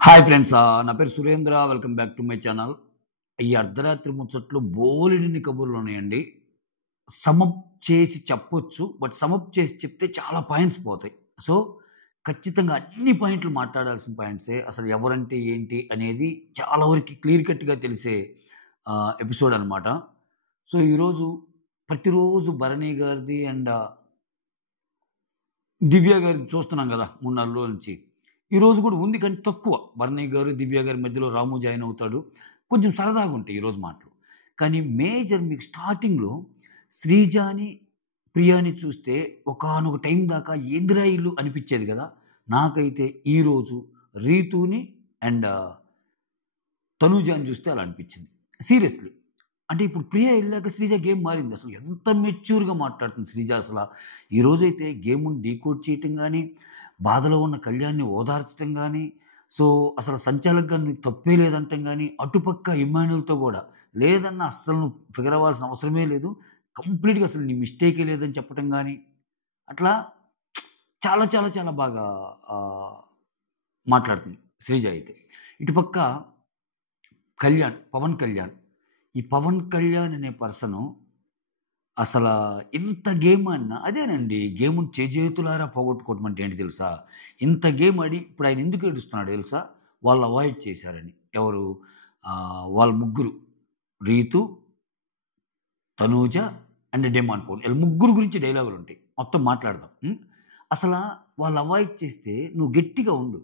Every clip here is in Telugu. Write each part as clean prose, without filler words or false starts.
హాయ్ ఫ్రెండ్స్, నా పేరు Surendra. Welcome back to my channel. ఈ అర్ధరాత్రి ముచ్చట్లు బోలెడన్ని కబుర్లు ఉన్నాయండి. సమప్ చేసి చెప్పొచ్చు. బట్ సమప్ చేసి చెప్తే చాలా పాయింట్స్ పోతాయి. సో, ఖచ్చితంగా అన్ని పాయింట్లు మాట్లాడాల్సిన పాయింట్సే. అసలు ఎవరంటే ఏంటి అనేది చాలా వరకి క్లియర్ కట్‌గా తెలిసే ఎపిసోడ్ అనమాట. సో, ఈరోజు ప్రతిరోజు భరణి గారిది అండ్ దివ్య గారిది చూస్తున్నాం గదా! 3, 4 రోజుల నుంచి. ఈరోజు గూడా ఉంది కానీ తక్కువ. భరణి గారు, దివ్య గారి మధ్యలో రాము జాయిన్ అవుతాడు. కొంచెం సరదాగుంటాయి ఈరోజు మాటలు. కానీ మేజర్ మీకు స్టార్టింగ్‌లో శ్రీజాని, ప్రియాని చూస్తే ఒకానొక టైం దాకా ఏందిరా ఈళ్ళు అనిపిచ్చేది గదా! నాకైతే ఈరోజు రీతూని అండ్ తనూజాని చూస్తే అలా అనిపిచ్చింది. సీరియస్‌లీ. అంటే ఇప్పుడు ప్రియ ఎళ్ళాక శ్రీజ గేమ్ మారింది. అసలు ఎంత మెచ్యూర్‌గా మాట్లాడుతుంది శ్రీజ అసల. ఈరోజైతే గేమ్‌ని డీకోడ్ చేయటం గాని, బాధలో ఉన్న కళ్యాణ్‌ని ఓదార్చటం గాని, సో, అసలు సంచాలక్‌గా నీకు తప్పే లేదంటం గాని, అటుపక్క ఇమ్మాన్యుయల్‌తో గూడా లేదన్నా అస్సలు నువ్వు ఫిగర్ అవ్వాల్సిన అవసరమే లేదు. కంప్లీట్‌గా అసలు నీ మిస్టేకే లేదని చెప్పటం గాని, అట్లా చాలా చాలా చాలా బాగా ఆహ్, మాట్లాడుతుంది శ్రీజ అయితే. ఇటుపక్క కళ్యాణ్, పవన్ కళ్యాణ్. ఈ పవన్ కళ్యాణ్ అనే పర్సను అసలా ఇంత గేమ్ ఆడినా అదేనండి గేముని చేజేతులారా పోగొట్టుకోవటం అంటే ఏంటి తెలుసా? ఇంత గేమ్ ఆడి ఇప్పుడు ఆయన ఎందుకు ఏడుస్తున్నాడో తెలుసా? వాళ్ళు అవాయిడ్ చేశారని. ఎవరు? వాళ్ళ ముగ్గురు. Ritu, Tanuja and Demon Pavan. ఈళ్ళ ముగ్గురు గురించి డైలాగులుంటాయి. మొత్తం మాట్లాడదాం. అసలా వాళ్ళు అవాయిడ్ చేస్తే నువ్వు గట్టిగా ఉండు.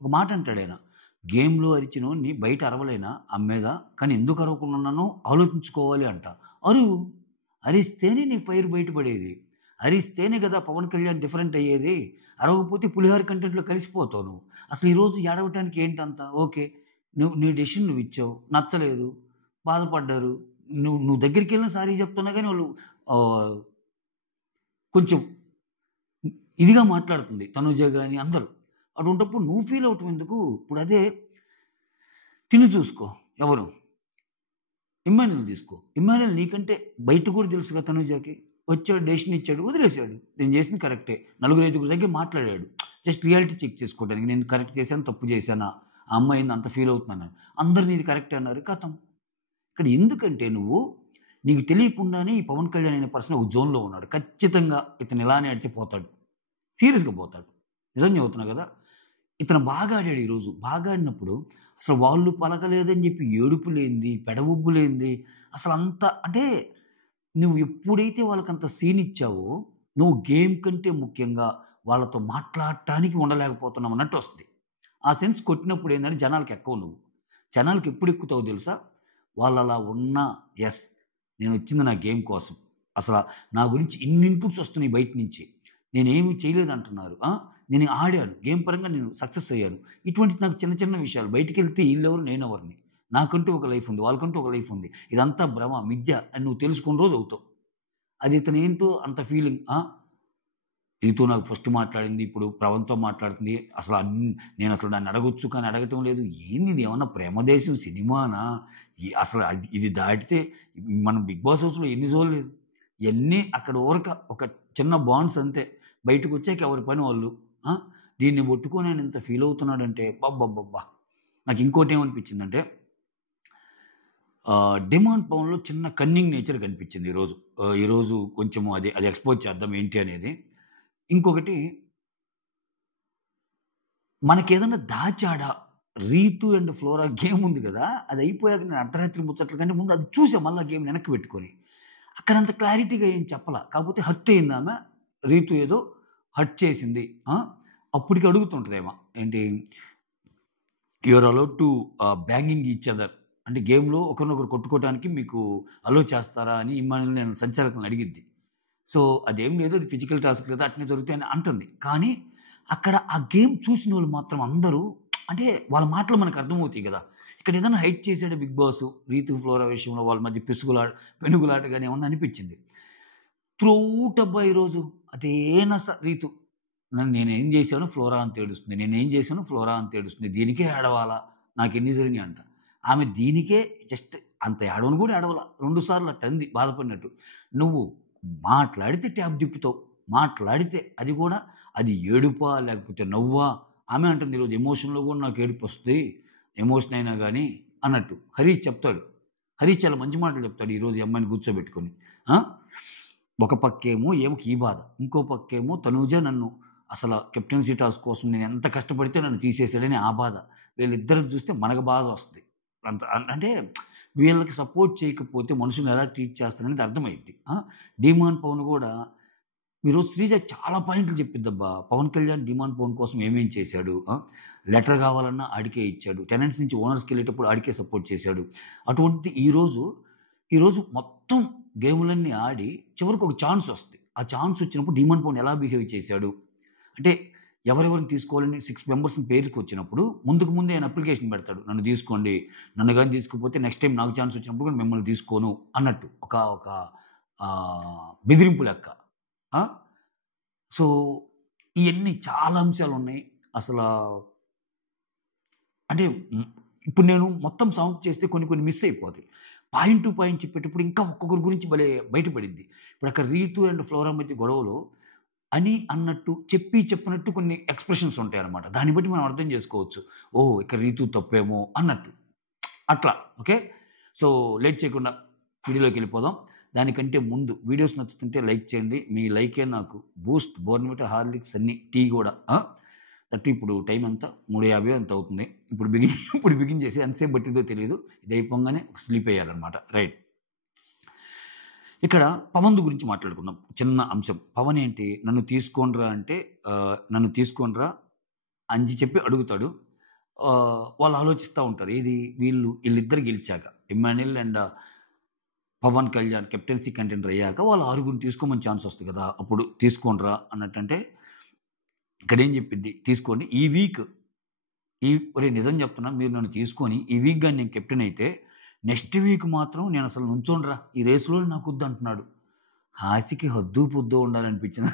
ఒక మాట అంటాడాయన. గేమ్‌లో అరిచినోడిని బయట అరవలేనా అమ్మేదా? కానీ ఎందుకు అరవకుండా ఉన్నానో ఆలోచించుకోవాలి అంట. అరువు. అరిస్తేనే నీ ఫైర్ బయటపడేది. అరిస్తేనే గదా పవన్ కళ్యాణ్ డిఫరెంట్ అయ్యేది. అరవకపోతే పులిహోర కంటెంట్‌లో కలిసిపోతావు నువ్వు. అసలు ఈరోజు ఏడవటానికి ఏంటంత? ఓకే. నీ డెసిషన్ నువ్విచ్చావు. నచ్చలేదు. బాధపడ్డారు. నువ్వు నువ్వు దగ్గరికెళ్ళినా సారీ చెప్తున్నా గాని వాళ్ళు ఆహ్, కొంచెం ఇదిగా మాట్లాడుతుంది. తనూజ గాని అందరూ. అటువంటప్పుడు నువ్వు ఫీల్ అవ్వటం ఎందుకు? ఇప్పుడు అదే తిను చూసుకో. ఎవరు? ఇమ్మాన్యుయల్ తీసుకో. ఇమ్మాన్యుయల్ నీకంటే బయట కూడా తెలుసుగా తనూజకి. వచ్చాడు, డెసిషన్ ఇచ్చాడు, వదిలేసాడు. నేను చేసింది కరెక్టే. నలుగురు, ఐదుగురి దగ్గర మాట్లాడాడు. జస్ట్ రియాలిటీ చెక్ చేసుకోవడానికి. నేను కరెక్ట్ చేశాను, తప్పు చేశానా? ఆ అమ్మాయి ఏంది అంత ఫీల్ అవుతున్నానని. అందరూ నీది కరెక్టే అన్నారు. ఖతం. ఇక్కడ ఎందుకంటే నువ్వు నీకు తెలియకుండానే ఈ పవన్ కళ్యాణ్ అనే పర్సన్ ఒక జోన్‌లో ఉన్నాడు. ఖచ్చితంగా ఇతను ఇలానే ఆడితే పోతాడు. సీరియస్‌గా పోతాడు. నిజం చెబుతున్నా గదా! ఇతను బాగా ఆడాడు ఈరోజు. బాగా ఆడినప్పుడు అసలు వాళ్ళు పలకలేదని జెప్పి ఏడుపు లేనిది, పెడబొబ్బు లేనిది అసలంత అంటే నువ్వు ఎప్పుడైతే వాళ్ళకంత సీన్ ఇచ్చావో, నువ్వు గేమ్ కంటే ముఖ్యంగా వాళ్ళతో మాట్లాడటానికి ఉండలేకపోతున్నావు అన్నట్టు వస్తది. ఆ సెన్స్ కొట్టినప్పుడు ఏందంటే జనాలకి ఎక్కవు నువ్వు. జనాలకి ఎప్పుడు ఎక్కుతావో తెలుసా? వాళ్ళలా ఉన్నా యెస్. నేనొచ్చింది నా గేమ్ కోసం. అసల నా గురించి ఇన్ని ఇన్‌పుట్స్ వస్తున్నాయి బయట నుంచి. నేనేమి చేయలేదంటున్నారు. నేను ఆడాను. గేమ్ పరంగా నేను సక్సెస్ అయ్యాను. ఇటువంటి నాకు చిన్న చిన్న విషయాలు బయటికెళ్తే ఈళ్ళెవరు నేనెవరిని. నాకంటూ ఒక లైఫ్ ఉంది. వాళ్ళకంటూ ఒక లైఫ్ ఉంది. ఇదంతా భ్రమ, మిథ్య అని నువ్వు తెలుసుకున్న రోజు అవుతావు. అది ఇతనేంటో అంత ఫీలింగ్. నీతో నాకు ఫస్ట్ మాట్లాడింది. ఇప్పుడు పవన్‌తో మాట్లాడుతుంది. అసలు నేనసలు దాన్ని అడగొచ్చు కానీ అడగటం లేదు. ఏంది ఇది ఏమన్నా ప్రేమదేశం సినిమానా? అసలు ఇది దాటితే మనం బిగ్ బాస్ హౌస్‌లో ఎన్ని చూడలేదు. ఇయన్నీ అక్కడ ఊరక ఒక చిన్న బాండ్స్ అంతే. బయటకొచ్చాక ఎవరి పని వాళ్ళు. ఆ! దీన్ని పట్టుకొని ఆయన ఇంత ఫీల్ అవుతున్నాడంటే అబ్బబ్బబ్బబ్బా! నాకు ఇంకోటేమనిపించిందంటే డిమాండ్ పవన్‌లో చిన్న కన్నింగ్ నేచర్ కనిపించింది ఈరోజు. ఈరోజు కొంచెం అది ఎక్స్‌పోజ్ చేద్దాం ఏంటి అనేది. ఇంకొకటి మనకేదన్నా దాచాడా? 'రీతు అండ్ ఫ్లోరా' గేమ్ ఉంది గదా! అది అయిపోయాక నేను అర్ధరాత్రి ముచ్చట్ల కంటే ముందు అది చూసా మళ్ళా గేమ్ వెనక్కి పెట్టుకొని. అక్కడంత క్లారిటీగా ఏం చెప్పలా. కాకపోతే హర్ట్ అయిందామె. రీతు ఏదో హర్ట్ చేసింది. ఆ! అప్పటికి అడుగుతుంటదేమో. ఏంటి? You are allowed to banging each other. అంటే గేమ్‌లో ఒకరినొకరు కొట్టుకోవటానికి మీకు అలో చేస్తారా? అని ఇమ్మాన్యుల్ నేను సంచాలకుల్ని అడిగిద్ది. సో, అదేం లేదు. అది ఫిజికల్ టాస్క్ లేదు. అట్నే జరుగుతాయని అంటుంది. కానీ, అక్కడ ఆ గేమ్ చూసినోళ్ళు మాత్రం అందరూ అంటే వాళ్ళ మాటలు మనకు అర్థమవుతాయి గదా! ఇక్కడ ఏదైనా హైడ్ చేసాడా బిగ్ బాసు 'రీతు, ఫ్లోరా' విషయంలో వాళ్ళ మధ్య పెనుగులాట గాని ఏమన్నా అనిపిచ్చింది. త్రూఅవుట్ అబ్బా! ఈరోజు అదే నస రీతు. నేనేం జేశాను ఫ్లోరా అంత ఏడుస్తుంది. నేనేం జేశాను ఫ్లోరా అంత ఏడుస్తుంది. దీనికే ఏడవాలా? నాకెన్ని జరిగినియి అంట. ఆమె దీనికే జస్ట్ అంత ఏడవను గూడా ఏడవల. 2 సార్లు అట్టంది బాధపడినట్టు. నువ్వు మాట్లాడితే ట్యాప్ తిప్పుతావు. మాట్లాడితే అది గూడా అది ఏడుపా? లేకపోతే నవ్వా? ఆమె అంటుంది ఈరోజు ఎమోషన్‌లో కూడా నాకు ఏడుపొస్తది. ఎమోషన్ అయినా గాని అన్నట్టు. హరీష్ చెప్తాడు. హరీష్ చాలా మంచి మాటలు చెప్తాడు ఈరోజు ఈ అమ్మాయిని కూర్చోబెట్టుకొని. ఆ! ఒక పక్కేమో ఈమెకి ఈ బాధ. ఇంకో పక్కేమో తనూజ నన్ను అసల కెప్టెన్సీ టాస్క్ కోసం నేను ఎంత కష్టపడితే నన్ను తీసేసాడని ఆ బాధ. వీళ్ళిద్దరిది చూస్తే మనకు బాధొస్తది. అంటే వీళ్ళకి సపోర్ట్ చేయకపోతే మనుషుల్ని ఎలా ట్రీట్ చేస్తారనేది అర్థమైద్ది. ఆ! డీమాన్ పవన్ గూడా ఈరోజు శ్రీజ చాలా పాయింట్లు చెప్పిద్దబ్బా! పవన్ కళ్యాణ్ డీమాన్ పవన్ కోసం ఏమేం చేశాడు. లెటర్ కావాలన్నా ఆడికే ఇచ్చాడు. టెనెంట్స్ నుంచి ఓనర్స్‌కెళ్ళేటప్పుడు ఆడికే సపోర్ట్ చేశాడు. అటువంటిది ఈరోజు మొత్తం గేములన్నీ ఆడి చివరికి ఒక ఛాన్స్ వస్తది. ఆ ఛాన్స్ వచ్చినప్పుడు డీమాన్ పవన్ ఎలా బిహేవ్ చేశాడు. అంటే ఎవరెవరిని తీసుకోవాలని 6 మెంబర్స్‌ని పేరుకొచ్చినప్పుడు ముందుకు ముందే ఆయన అప్లికేషన్ పెడతాడు. నన్ను తీసుకోండి. నన్ను గాని తీసుకోకపోతే నెక్స్ట్ టైమ్ నాకు ఛాన్స్ వచ్చినప్పుడు కూడా మిమ్మల్ని తీసుకోను అన్నట్టు. ఒక బెదిరింపు లెక్క. ఆ! సో, ఇయన్నీ చాలా అంశాలున్నాయి. అసలా అంటే ఇప్పుడు నేను మొత్తం సమ్ చేస్తే కొన్ని కొన్ని మిస్ అయిపోతాయి. పాయింట్ టు పాయింట్ చెప్పేటప్పుడు ఇంకా ఒక్కొక్కరి గురించి భలే బయటపడిద్ది. ఇప్పుడు అక్కడ రీతు అండ్ ఫ్లోరా మధ్య గొడవలో అని అన్నట్టు చెప్పినట్టు కొన్ని ఎక్స్‌ప్రెషన్స్ ఉంటాయన్నమాట. దాన్ని బట్టి మనం అర్థం చేసుకోవచ్చు. ఓహ్! ఇక్కడ రీతు తప్పేమో అన్నట్టు. అట్లా. ఓకే. సో, లేట్ చేయకుండా వీడియోలోకెళ్ళిపోదాం. దానికంటే ముందు వీడియోస్ నచ్చుతుంటే లైక్ చేయండి. మీ లైకే నాకు బూస్ట్, బోర్న్‌విటా, హార్లిక్స్ అన్నీ టీ గూడా. దట్టు ఇప్పుడు టైం ఎంత 3:50 ఎంతో అవుతుంది. ఇప్పుడు బిగించేసి ఎంతసేపు పట్టిద్దో తెలీదు. ఇది అయిపోంగానే స్లీప్ ఎయ్యాలన్నమాట. రైట్. ఇక్కడ పవన్‌ది గురించి మాట్లాడుకుందాం. చిన్న అంశం. పవన్ ఏంటి నన్ను తీసుకోనిరా అంటే నన్ను తీసుకోనిరా అని చెప్పి అడుగుతాడు. వాళ్ళు ఆలోచిస్తా ఉంటారు. వీళ్ళిద్దరు గెలిచాక. Emmanuel and Pavan Kalyan captaincy contender అయ్యాక వాళ్ళు ఆరుగురిని తీసుకోమని ఛాన్స్ వస్తది కదా! అప్పుడు తీసుకోనిరా అన్నట్టంటే ఇక్కడేం చెప్పిద్ది తీసుకోండి. ఒరేయ్! నిజం చెప్తున్నా మీరు నన్ను తీసుకొని ఈ వీక్ గాని నేను కెప్టెన్ అయితే నెక్స్ట్ వీక్ మాత్రం నేనసలు నుంచోనురా ఈ రేస్‌లోనే నాకొద్దంటున్నాడు. ఆశకి హద్దు పొద్దు ఉండాలనిపించింది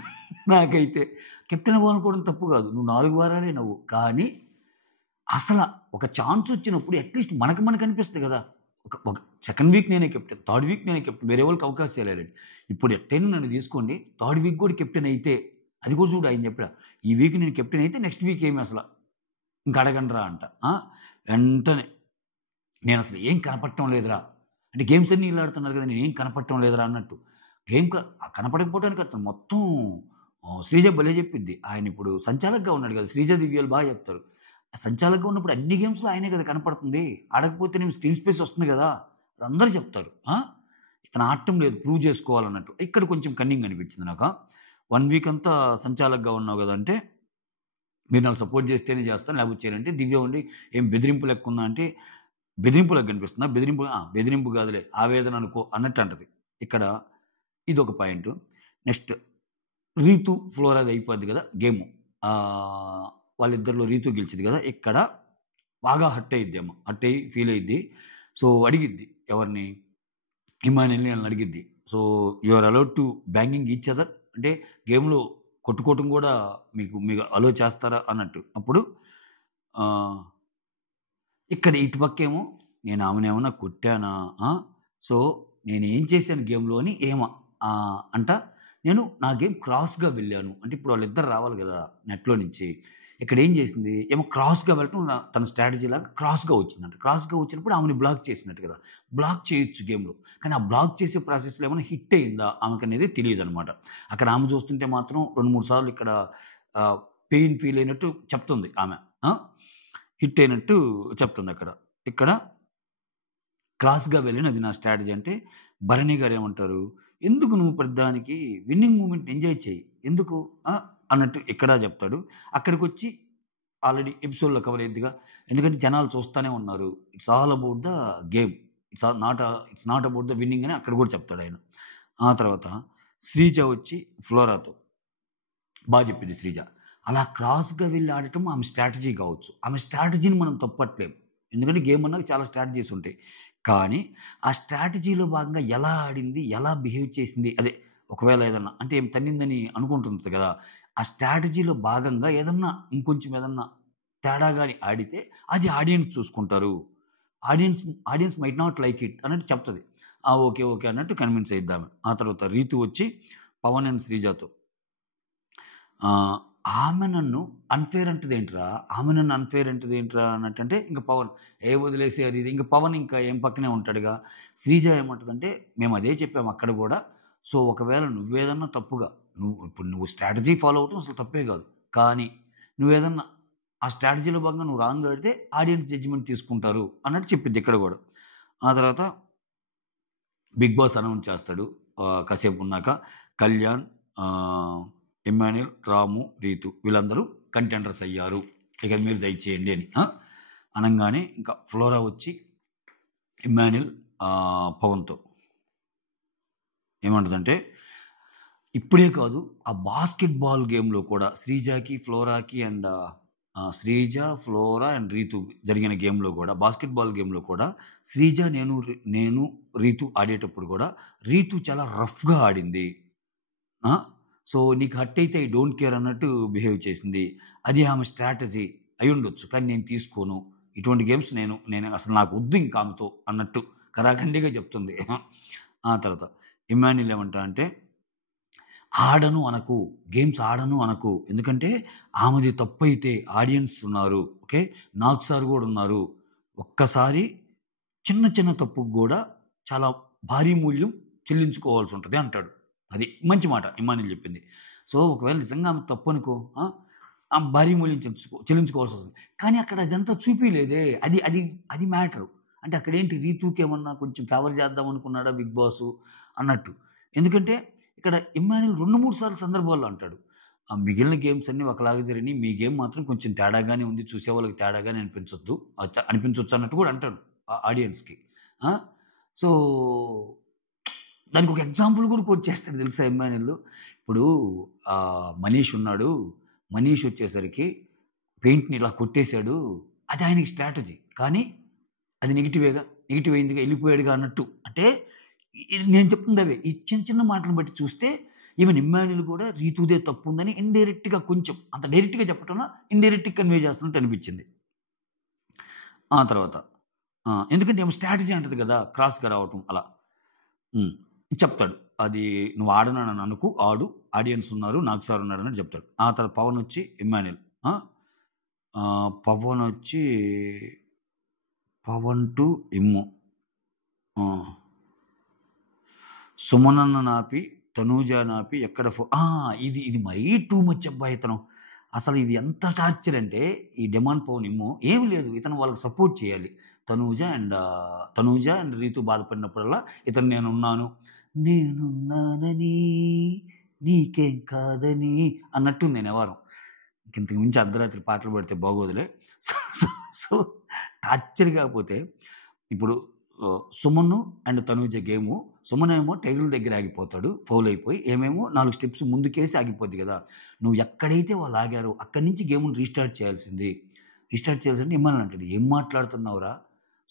నాకైతే. కెప్టెన్ అవ్వాలనుకోవడం తప్పు కాదు. నువ్వు 4 వారాలే నవ్వు. కానీ అసల ఒక ఛాన్స్ వచ్చినప్పుడు అట్‌లీస్ట్ మనకనిపిస్తది గదా! ఒక సెకండ్ వీక్ నేనే కెప్టెన్. థర్డ్ వీక్ నేనే కెప్టెన్. వేరే వాళ్ళకి అవకాశాలు ఇయ్యాలండి. ఇప్పుడు ఎట్టైనా నన్ను తీసుకోండి. థర్డ్ వీక్ కూడా కెప్టెన్ అయితే అది కూడా చూడు ఆయన చెప్పాడు. ఈ వీక్ నేను కెప్టెన్ అయితే నెక్స్ట్ వీక్ ఏమి అసల ఇంక అడగండిరా అంట. వెంటనే నేనసలు ఏం కనపడటం లేదురా. అంటే గేమ్స్ అన్నీ ఈళ్ళు ఆడుతున్నారు కదా! నేనేం కనపడటం లేదురా అన్నట్టు. కనపడకపోవడానికి అసలు మొత్తం శ్రీజ భలే చెప్పిద్ది. ఆయనిప్పుడు సంచాలక్‌గా ఉన్నాడు కదా! శ్రీజ, దివ్యలు బాగా చెప్తారు. సంచాలకుగా ఉన్నప్పుడు అన్ని గేమ్స్‌లో ఆయనే కదా కనపడుతుంది. ఆడకపోతేనేమో స్క్రీన్ స్పేస్ వస్తుంది గదా! అది అందరూ చెప్తారు. ఇతను ఆడటం లేదు ప్రూవ్ చేసుకోవాలన్నట్టు. ఇక్కడ కొంచెం కన్నింగ్ అనిపించింది నాకు. 1 వీక్ అంతా సంచాలకుగా ఉన్నావు గదా! అంటే మీరు నాకు సపోర్ట్ చేస్తేనే చేస్తాను లేకపోతే చేయనంటే దివ్య ఉండి ఏం బెదిరింపు లెక్కుందా అంటే బెదిరింపు లెక్క కనిపిస్తుందా? బెదిరింపు కాదులే ఆవేదన అనుకో అన్నట్టు అంటది. ఇక్కడ ఇదొక పాయింటు. నెక్స్ట్ రీతు, ఫ్లోరాది అయిపోద్ది గదా! గేము. వాళ్ళిద్దరిలో రీతు గెలిచిద్ది గదా! ఇక్కడ బాగా హర్ట్ అయ్యిద్దేమో. హర్ట్ అయ్యి ఫీల్ అయ్యిద్ది. సో, అడిగిద్ది ఎవరిని? ఇమ్మాన్యుయల్‌ని ఆళ్ళని అడిగిద్ది. So, you are allowed to banging each other అంటే గేమ్‌లో కొట్టుకోవటం గూడా మీకు అలో చేస్తారా అన్నట్టు. అప్పుడు ఆహ్, ఇక్కడ ఇటుపక్కేమో నేను ఆమెనేమన్నా కొట్టానా? సో, నేనేం చేశాను గేమ్‌లో అని అంట. నేను నా గేమ్ క్రాస్‌గా వెళ్ళాను. అంటే ఇప్పుడు వాళ్ళిద్దరు రావాలి గదా! నెట్‌లో నుంచి. ఇక్కడేం చేసింది? ఏమో క్రాస్‌గా వెళ్ళటం తన స్ట్రాటజీలాగా క్రాస్‌గా వచ్చిందంట. క్రాస్‌గా వచ్చినప్పుడు ఆమెని బ్లాక్ చేసినట్టు కదా! బ్లాక్ చేయొచ్చు గేమ్‌లో. కానీ ఆ బ్లాక్ చేసే ప్రాసెస్‌లో ఏమైనా హిట్ అయిందా ఆమెకనేది తెలీదనమాట. అక్కడ ఆమె చూస్తుంటే మాత్రం 2, 3 సార్లు ఇక్కడ పెయిన్ ఫీల్ అయినట్టు చెప్తుంది ఆమె. హిట్ అయినట్టు చెప్తుందక్కడ. ఇక్కడ క్రాస్‌గా వెళ్ళినది నా స్ట్రాటజీ అంటే భరణి గారేమంటారు? ఎందుకు నువ్వు ప్రతిదానికి విన్నింగ్ మూమెంట్ ఎంజాయ్ చెయ్యి. ఎందుకు? అన్నట్టు ఇక్కడ చెప్తాడు. అక్కడికొచ్చి ఆల్రెడీ ఎపిసోడ్‌లో కవర్ అయ్యిద్దిగా. ఎందుకంటే జనాలు చూస్తానే ఉన్నారు. It's all about the game. It's not about the winning అని అక్కడ కూడా చెప్తాడాయన. ఆ తర్వాత శ్రీజ వచ్చి ఫ్లోరాతో చెప్పిద్ది శ్రీజ. అలా క్రాస్‌గా వెళ్లి ఆడటం ఆమె స్ట్రాటజీ కావచ్చు. ఆమె స్ట్రాటజీని మనం తప్పట్లేం. ఎందుకంటే గేమ్ అన్నాక చాలా స్ట్రాటజీస్ ఉంటాయి. కానీ ఆ స్ట్రాటజీలో భాగంగా ఎలా ఆడింది? ఎలా బిహేవ్ చేసింది? అదే ఒకవేళ ఏదన్నా అంటే ఏం తన్నిందని అనుకుంటుంది కదా! ఆ స్ట్రాటజీలో భాగంగా ఇంకొంచెం ఏదన్నా తేడా గాని ఆడితే అది ఆడియన్స్ చూసుకుంటారు. Audience audience might not like it అన్నట్టు చెప్తది. ఓకే. ఓకే. అన్నట్టు కన్విన్స్ అయ్యిద్దామె. ఆ తర్వాత రీతు వచ్చి పవన్ అండ్ శ్రీజతో ఆమె నన్ను అన్‌ఫెయిర్ అంటదేంట్రా? ఆమె నన్ను అన్‌ఫెయిర్ అంటదేంట్రా అన్నట్టంటే ఇంక పవన్ వదిలేసేయి అది ఇది. ఇంక పవన్ ఇంకా ఏం పక్కనే ఉంటాడుగా. శ్రీజ ఏమంటదంటే మేము అదే చెప్పాము అక్కడ గూడా. సో, ఒకవేళ నువ్వేదన్నా తప్పుగా నువ్వు స్ట్రాటజీ ఫాలో అవ్వటం అసలు తప్పే గాదు. కానీ నువ్వేదన్నా ఆ స్ట్రాటజీలో భాగంగా నువ్వు రాంగ్‌గా ఆడితే ఆడియన్స్ జడ్జ్‌మెంట్ తీసుకుంటారు అన్నట్టు చెప్పిద్ది ఇక్కడ గూడా. ఆ తర్వాత 'బిగ్ బాస్' అనౌన్స్ చేస్తాడు. కాసేపున్నాక కళ్యాణ్, ఆహ్, ఇమ్మాన్యూల్, రాము, రీతు వీళ్ళందరూ కంటెండర్స్ అయ్యారు. ఇక మీరు దయచేయండి అని. అనంగానే ఇంకా ఫ్లోరా వచ్చి ఇమ్మాన్యూల్ పవన్‌తో ఏమంటదంటే, ఇప్పుడే కాదు ఆ బాస్కెట్ బాల్ గేమ్‌లో కూడా శ్రీజాకి, ఫ్లోరాకి and Sreeja, Flora and Ritu జరిగిన గేమ్‌లో గూడా బాస్కెట్ బాల్ గేమ్‌లో కూడా శ్రీజ, నేను రీతు ఆడేటప్పుడు గూడా రీతు చాలా రఫ్‌గా ఆడింది. ఆ! సో, నీకు హర్ట్ అయితే ఐ డోంట్ కేర్ అన్నట్టు బిహేవ్ చేసింది. అది ఆమె స్ట్రాటజీ అయ్యుండొచ్చు. కానీ నేను తీసుకోను. ఇటువంటి గేమ్స్ నేను నేను అసలు నాకొద్దు ఇంక ఆమెతో అన్నట్టు ఖరాఖండిగా చెప్తుంది. ఆ తర్వాత ఇమ్మాన్యూల్ ఏమంటాడంటే, ఆడను అనకు. గేమ్స్ ఆడను అనకు. ఎందుకంటే ఆమెది తప్పైతే ఆడియన్స్ ఉన్నారు. ఓకే. నాగ్ సార్ గూడా ఉన్నారు. ఒక్కసారి చిన్న చిన్న తప్పుకు గూడా చాలా భారీ మూల్యం చెల్లించుకోవాల్సుంటది అంటాడు. అది మంచి మాట ఇమ్మానుయేల్ జెప్పింది. సో, ఒకవేళ నిజంగా ఆమె తప్పనుకో ఆ భారీ మూల్యం చెల్లించుకోవాల్సొస్తుంది. కానీ అక్కడ అదంతా చూపియలేదే. అది అది అది మ్యాటరు. అంటే అక్కడేంటి రీతూకేమన్నా కొంచెం ఫేవర్ చేద్దాం అనుకున్నాడా బిగ్ బాసు అన్నట్టు. ఎందుకంటే ఇక్కడ ఇమ్మానుయేల్ 2, 3 సార్లు సందర్భాల్లో అంటాడు. మిగిలిన గేమ్స్ అన్నీ ఒకలాగా జరిగినియి. మీ గేమ్ మాత్రం కొంచెం తేడాగానే ఉంది. చూసేవాళ్ళకి తేడాగానే అనిపించొచ్చు అన్నట్టు గూడా అంటాడు ఆడియన్స్‌కి. ఆ! సో, దానికొక ఎగ్జాంపుల్ గూడా కోట్ చేస్తాడు తెలుసా ఇమ్మాన్యూల్. ఇప్పుడు మనీష్ ఉన్నాడు. మనీష్ వచ్చేసరికి పెయింట్‌ని ఇలా కొట్టేసాడు. అది ఆయనకి స్ట్రాటజీ. కానీ అది నెగెటివేగా. నెగెటివ్ అయిందిగా, ఎళ్ళిపోయాడుగా అన్నట్టు. అంటే నేను చెప్తుంది అవే. ఈ చిన్న చిన్న మాటలను బట్టి చూస్తే ఈవెన్ ఇమ్మాన్యూల్ గూడా రీతూదే తప్పుందని ఇండైరెక్ట్‌గా కొంచెం అంత డైరెక్ట్‌గా చెప్పటంలో ఇండైరెక్ట్‌గా కన్వే చేస్తున్నట్టు అనిపించింది. ఆ తర్వాత ఎందుకంటే ఈమె స్ట్రాటజీ అంటది గదా! క్రాస్‌గా రావటం అలా. హ్మ్. చెప్తాడు. అది నువ్వు ఆడనని అనుకు, ఆడు. ఆడియన్స్ ఉన్నారు. నాగ్ సార్ ఉన్నాడన్నట్టు చెప్తాడు. ఆ తర్వాత పవనొచ్చి ఇమ్మాన్యూల్. ఆ! పవనొచ్చి పవన్ టు ఇమ్ము. ఆ! సుమనన్నను ఆపి, తనూజని ఆపి ఎక్కడ ఇది ఇది మరీ టూ మచ్ అబ్బా ఇతను. అసలు ఇది ఎంత టార్చర్ అంటే ఈ డిమాండ్ పవన్ ఇమ్ము ఏమి లేదు. ఇతను వాళ్ళకి సపోర్ట్ చేయాలి. తనూజ అండ్ రీతు బాధపడినప్పుడల్లా ఇతను నేనున్నాను. నేనున్నానని నీకేం కాదని అన్నట్టుంది వ్యవహారం. ఇంకింతకు మించి అర్ధరాత్రి పాటలు పాడితే బాగోదులే. సో సో సో టార్చర్ కాకపోతే ఇప్పుడు 'సుమన్' అండ్ 'తనూజ' గేము. సుమన్ ఏమో టైటిల్ దగ్గర ఆగిపోతాడు. ఫౌల్ అయిపోయి. ఏమేమో 4 స్టెప్స్ ముందుకేసి ఆగిపోద్ది గదా! నువ్వు ఎక్కడైతే వాళ్ళు ఆగారో అక్కడి నుంచి గేమ్‌ని రీస్టార్ట్ చేయాల్సింది. రీస్టార్ట్ చేయాల్సింది ఇమ్మానుయేల్ అంటాడు. "ఏం మాట్లాడుతున్నావురా?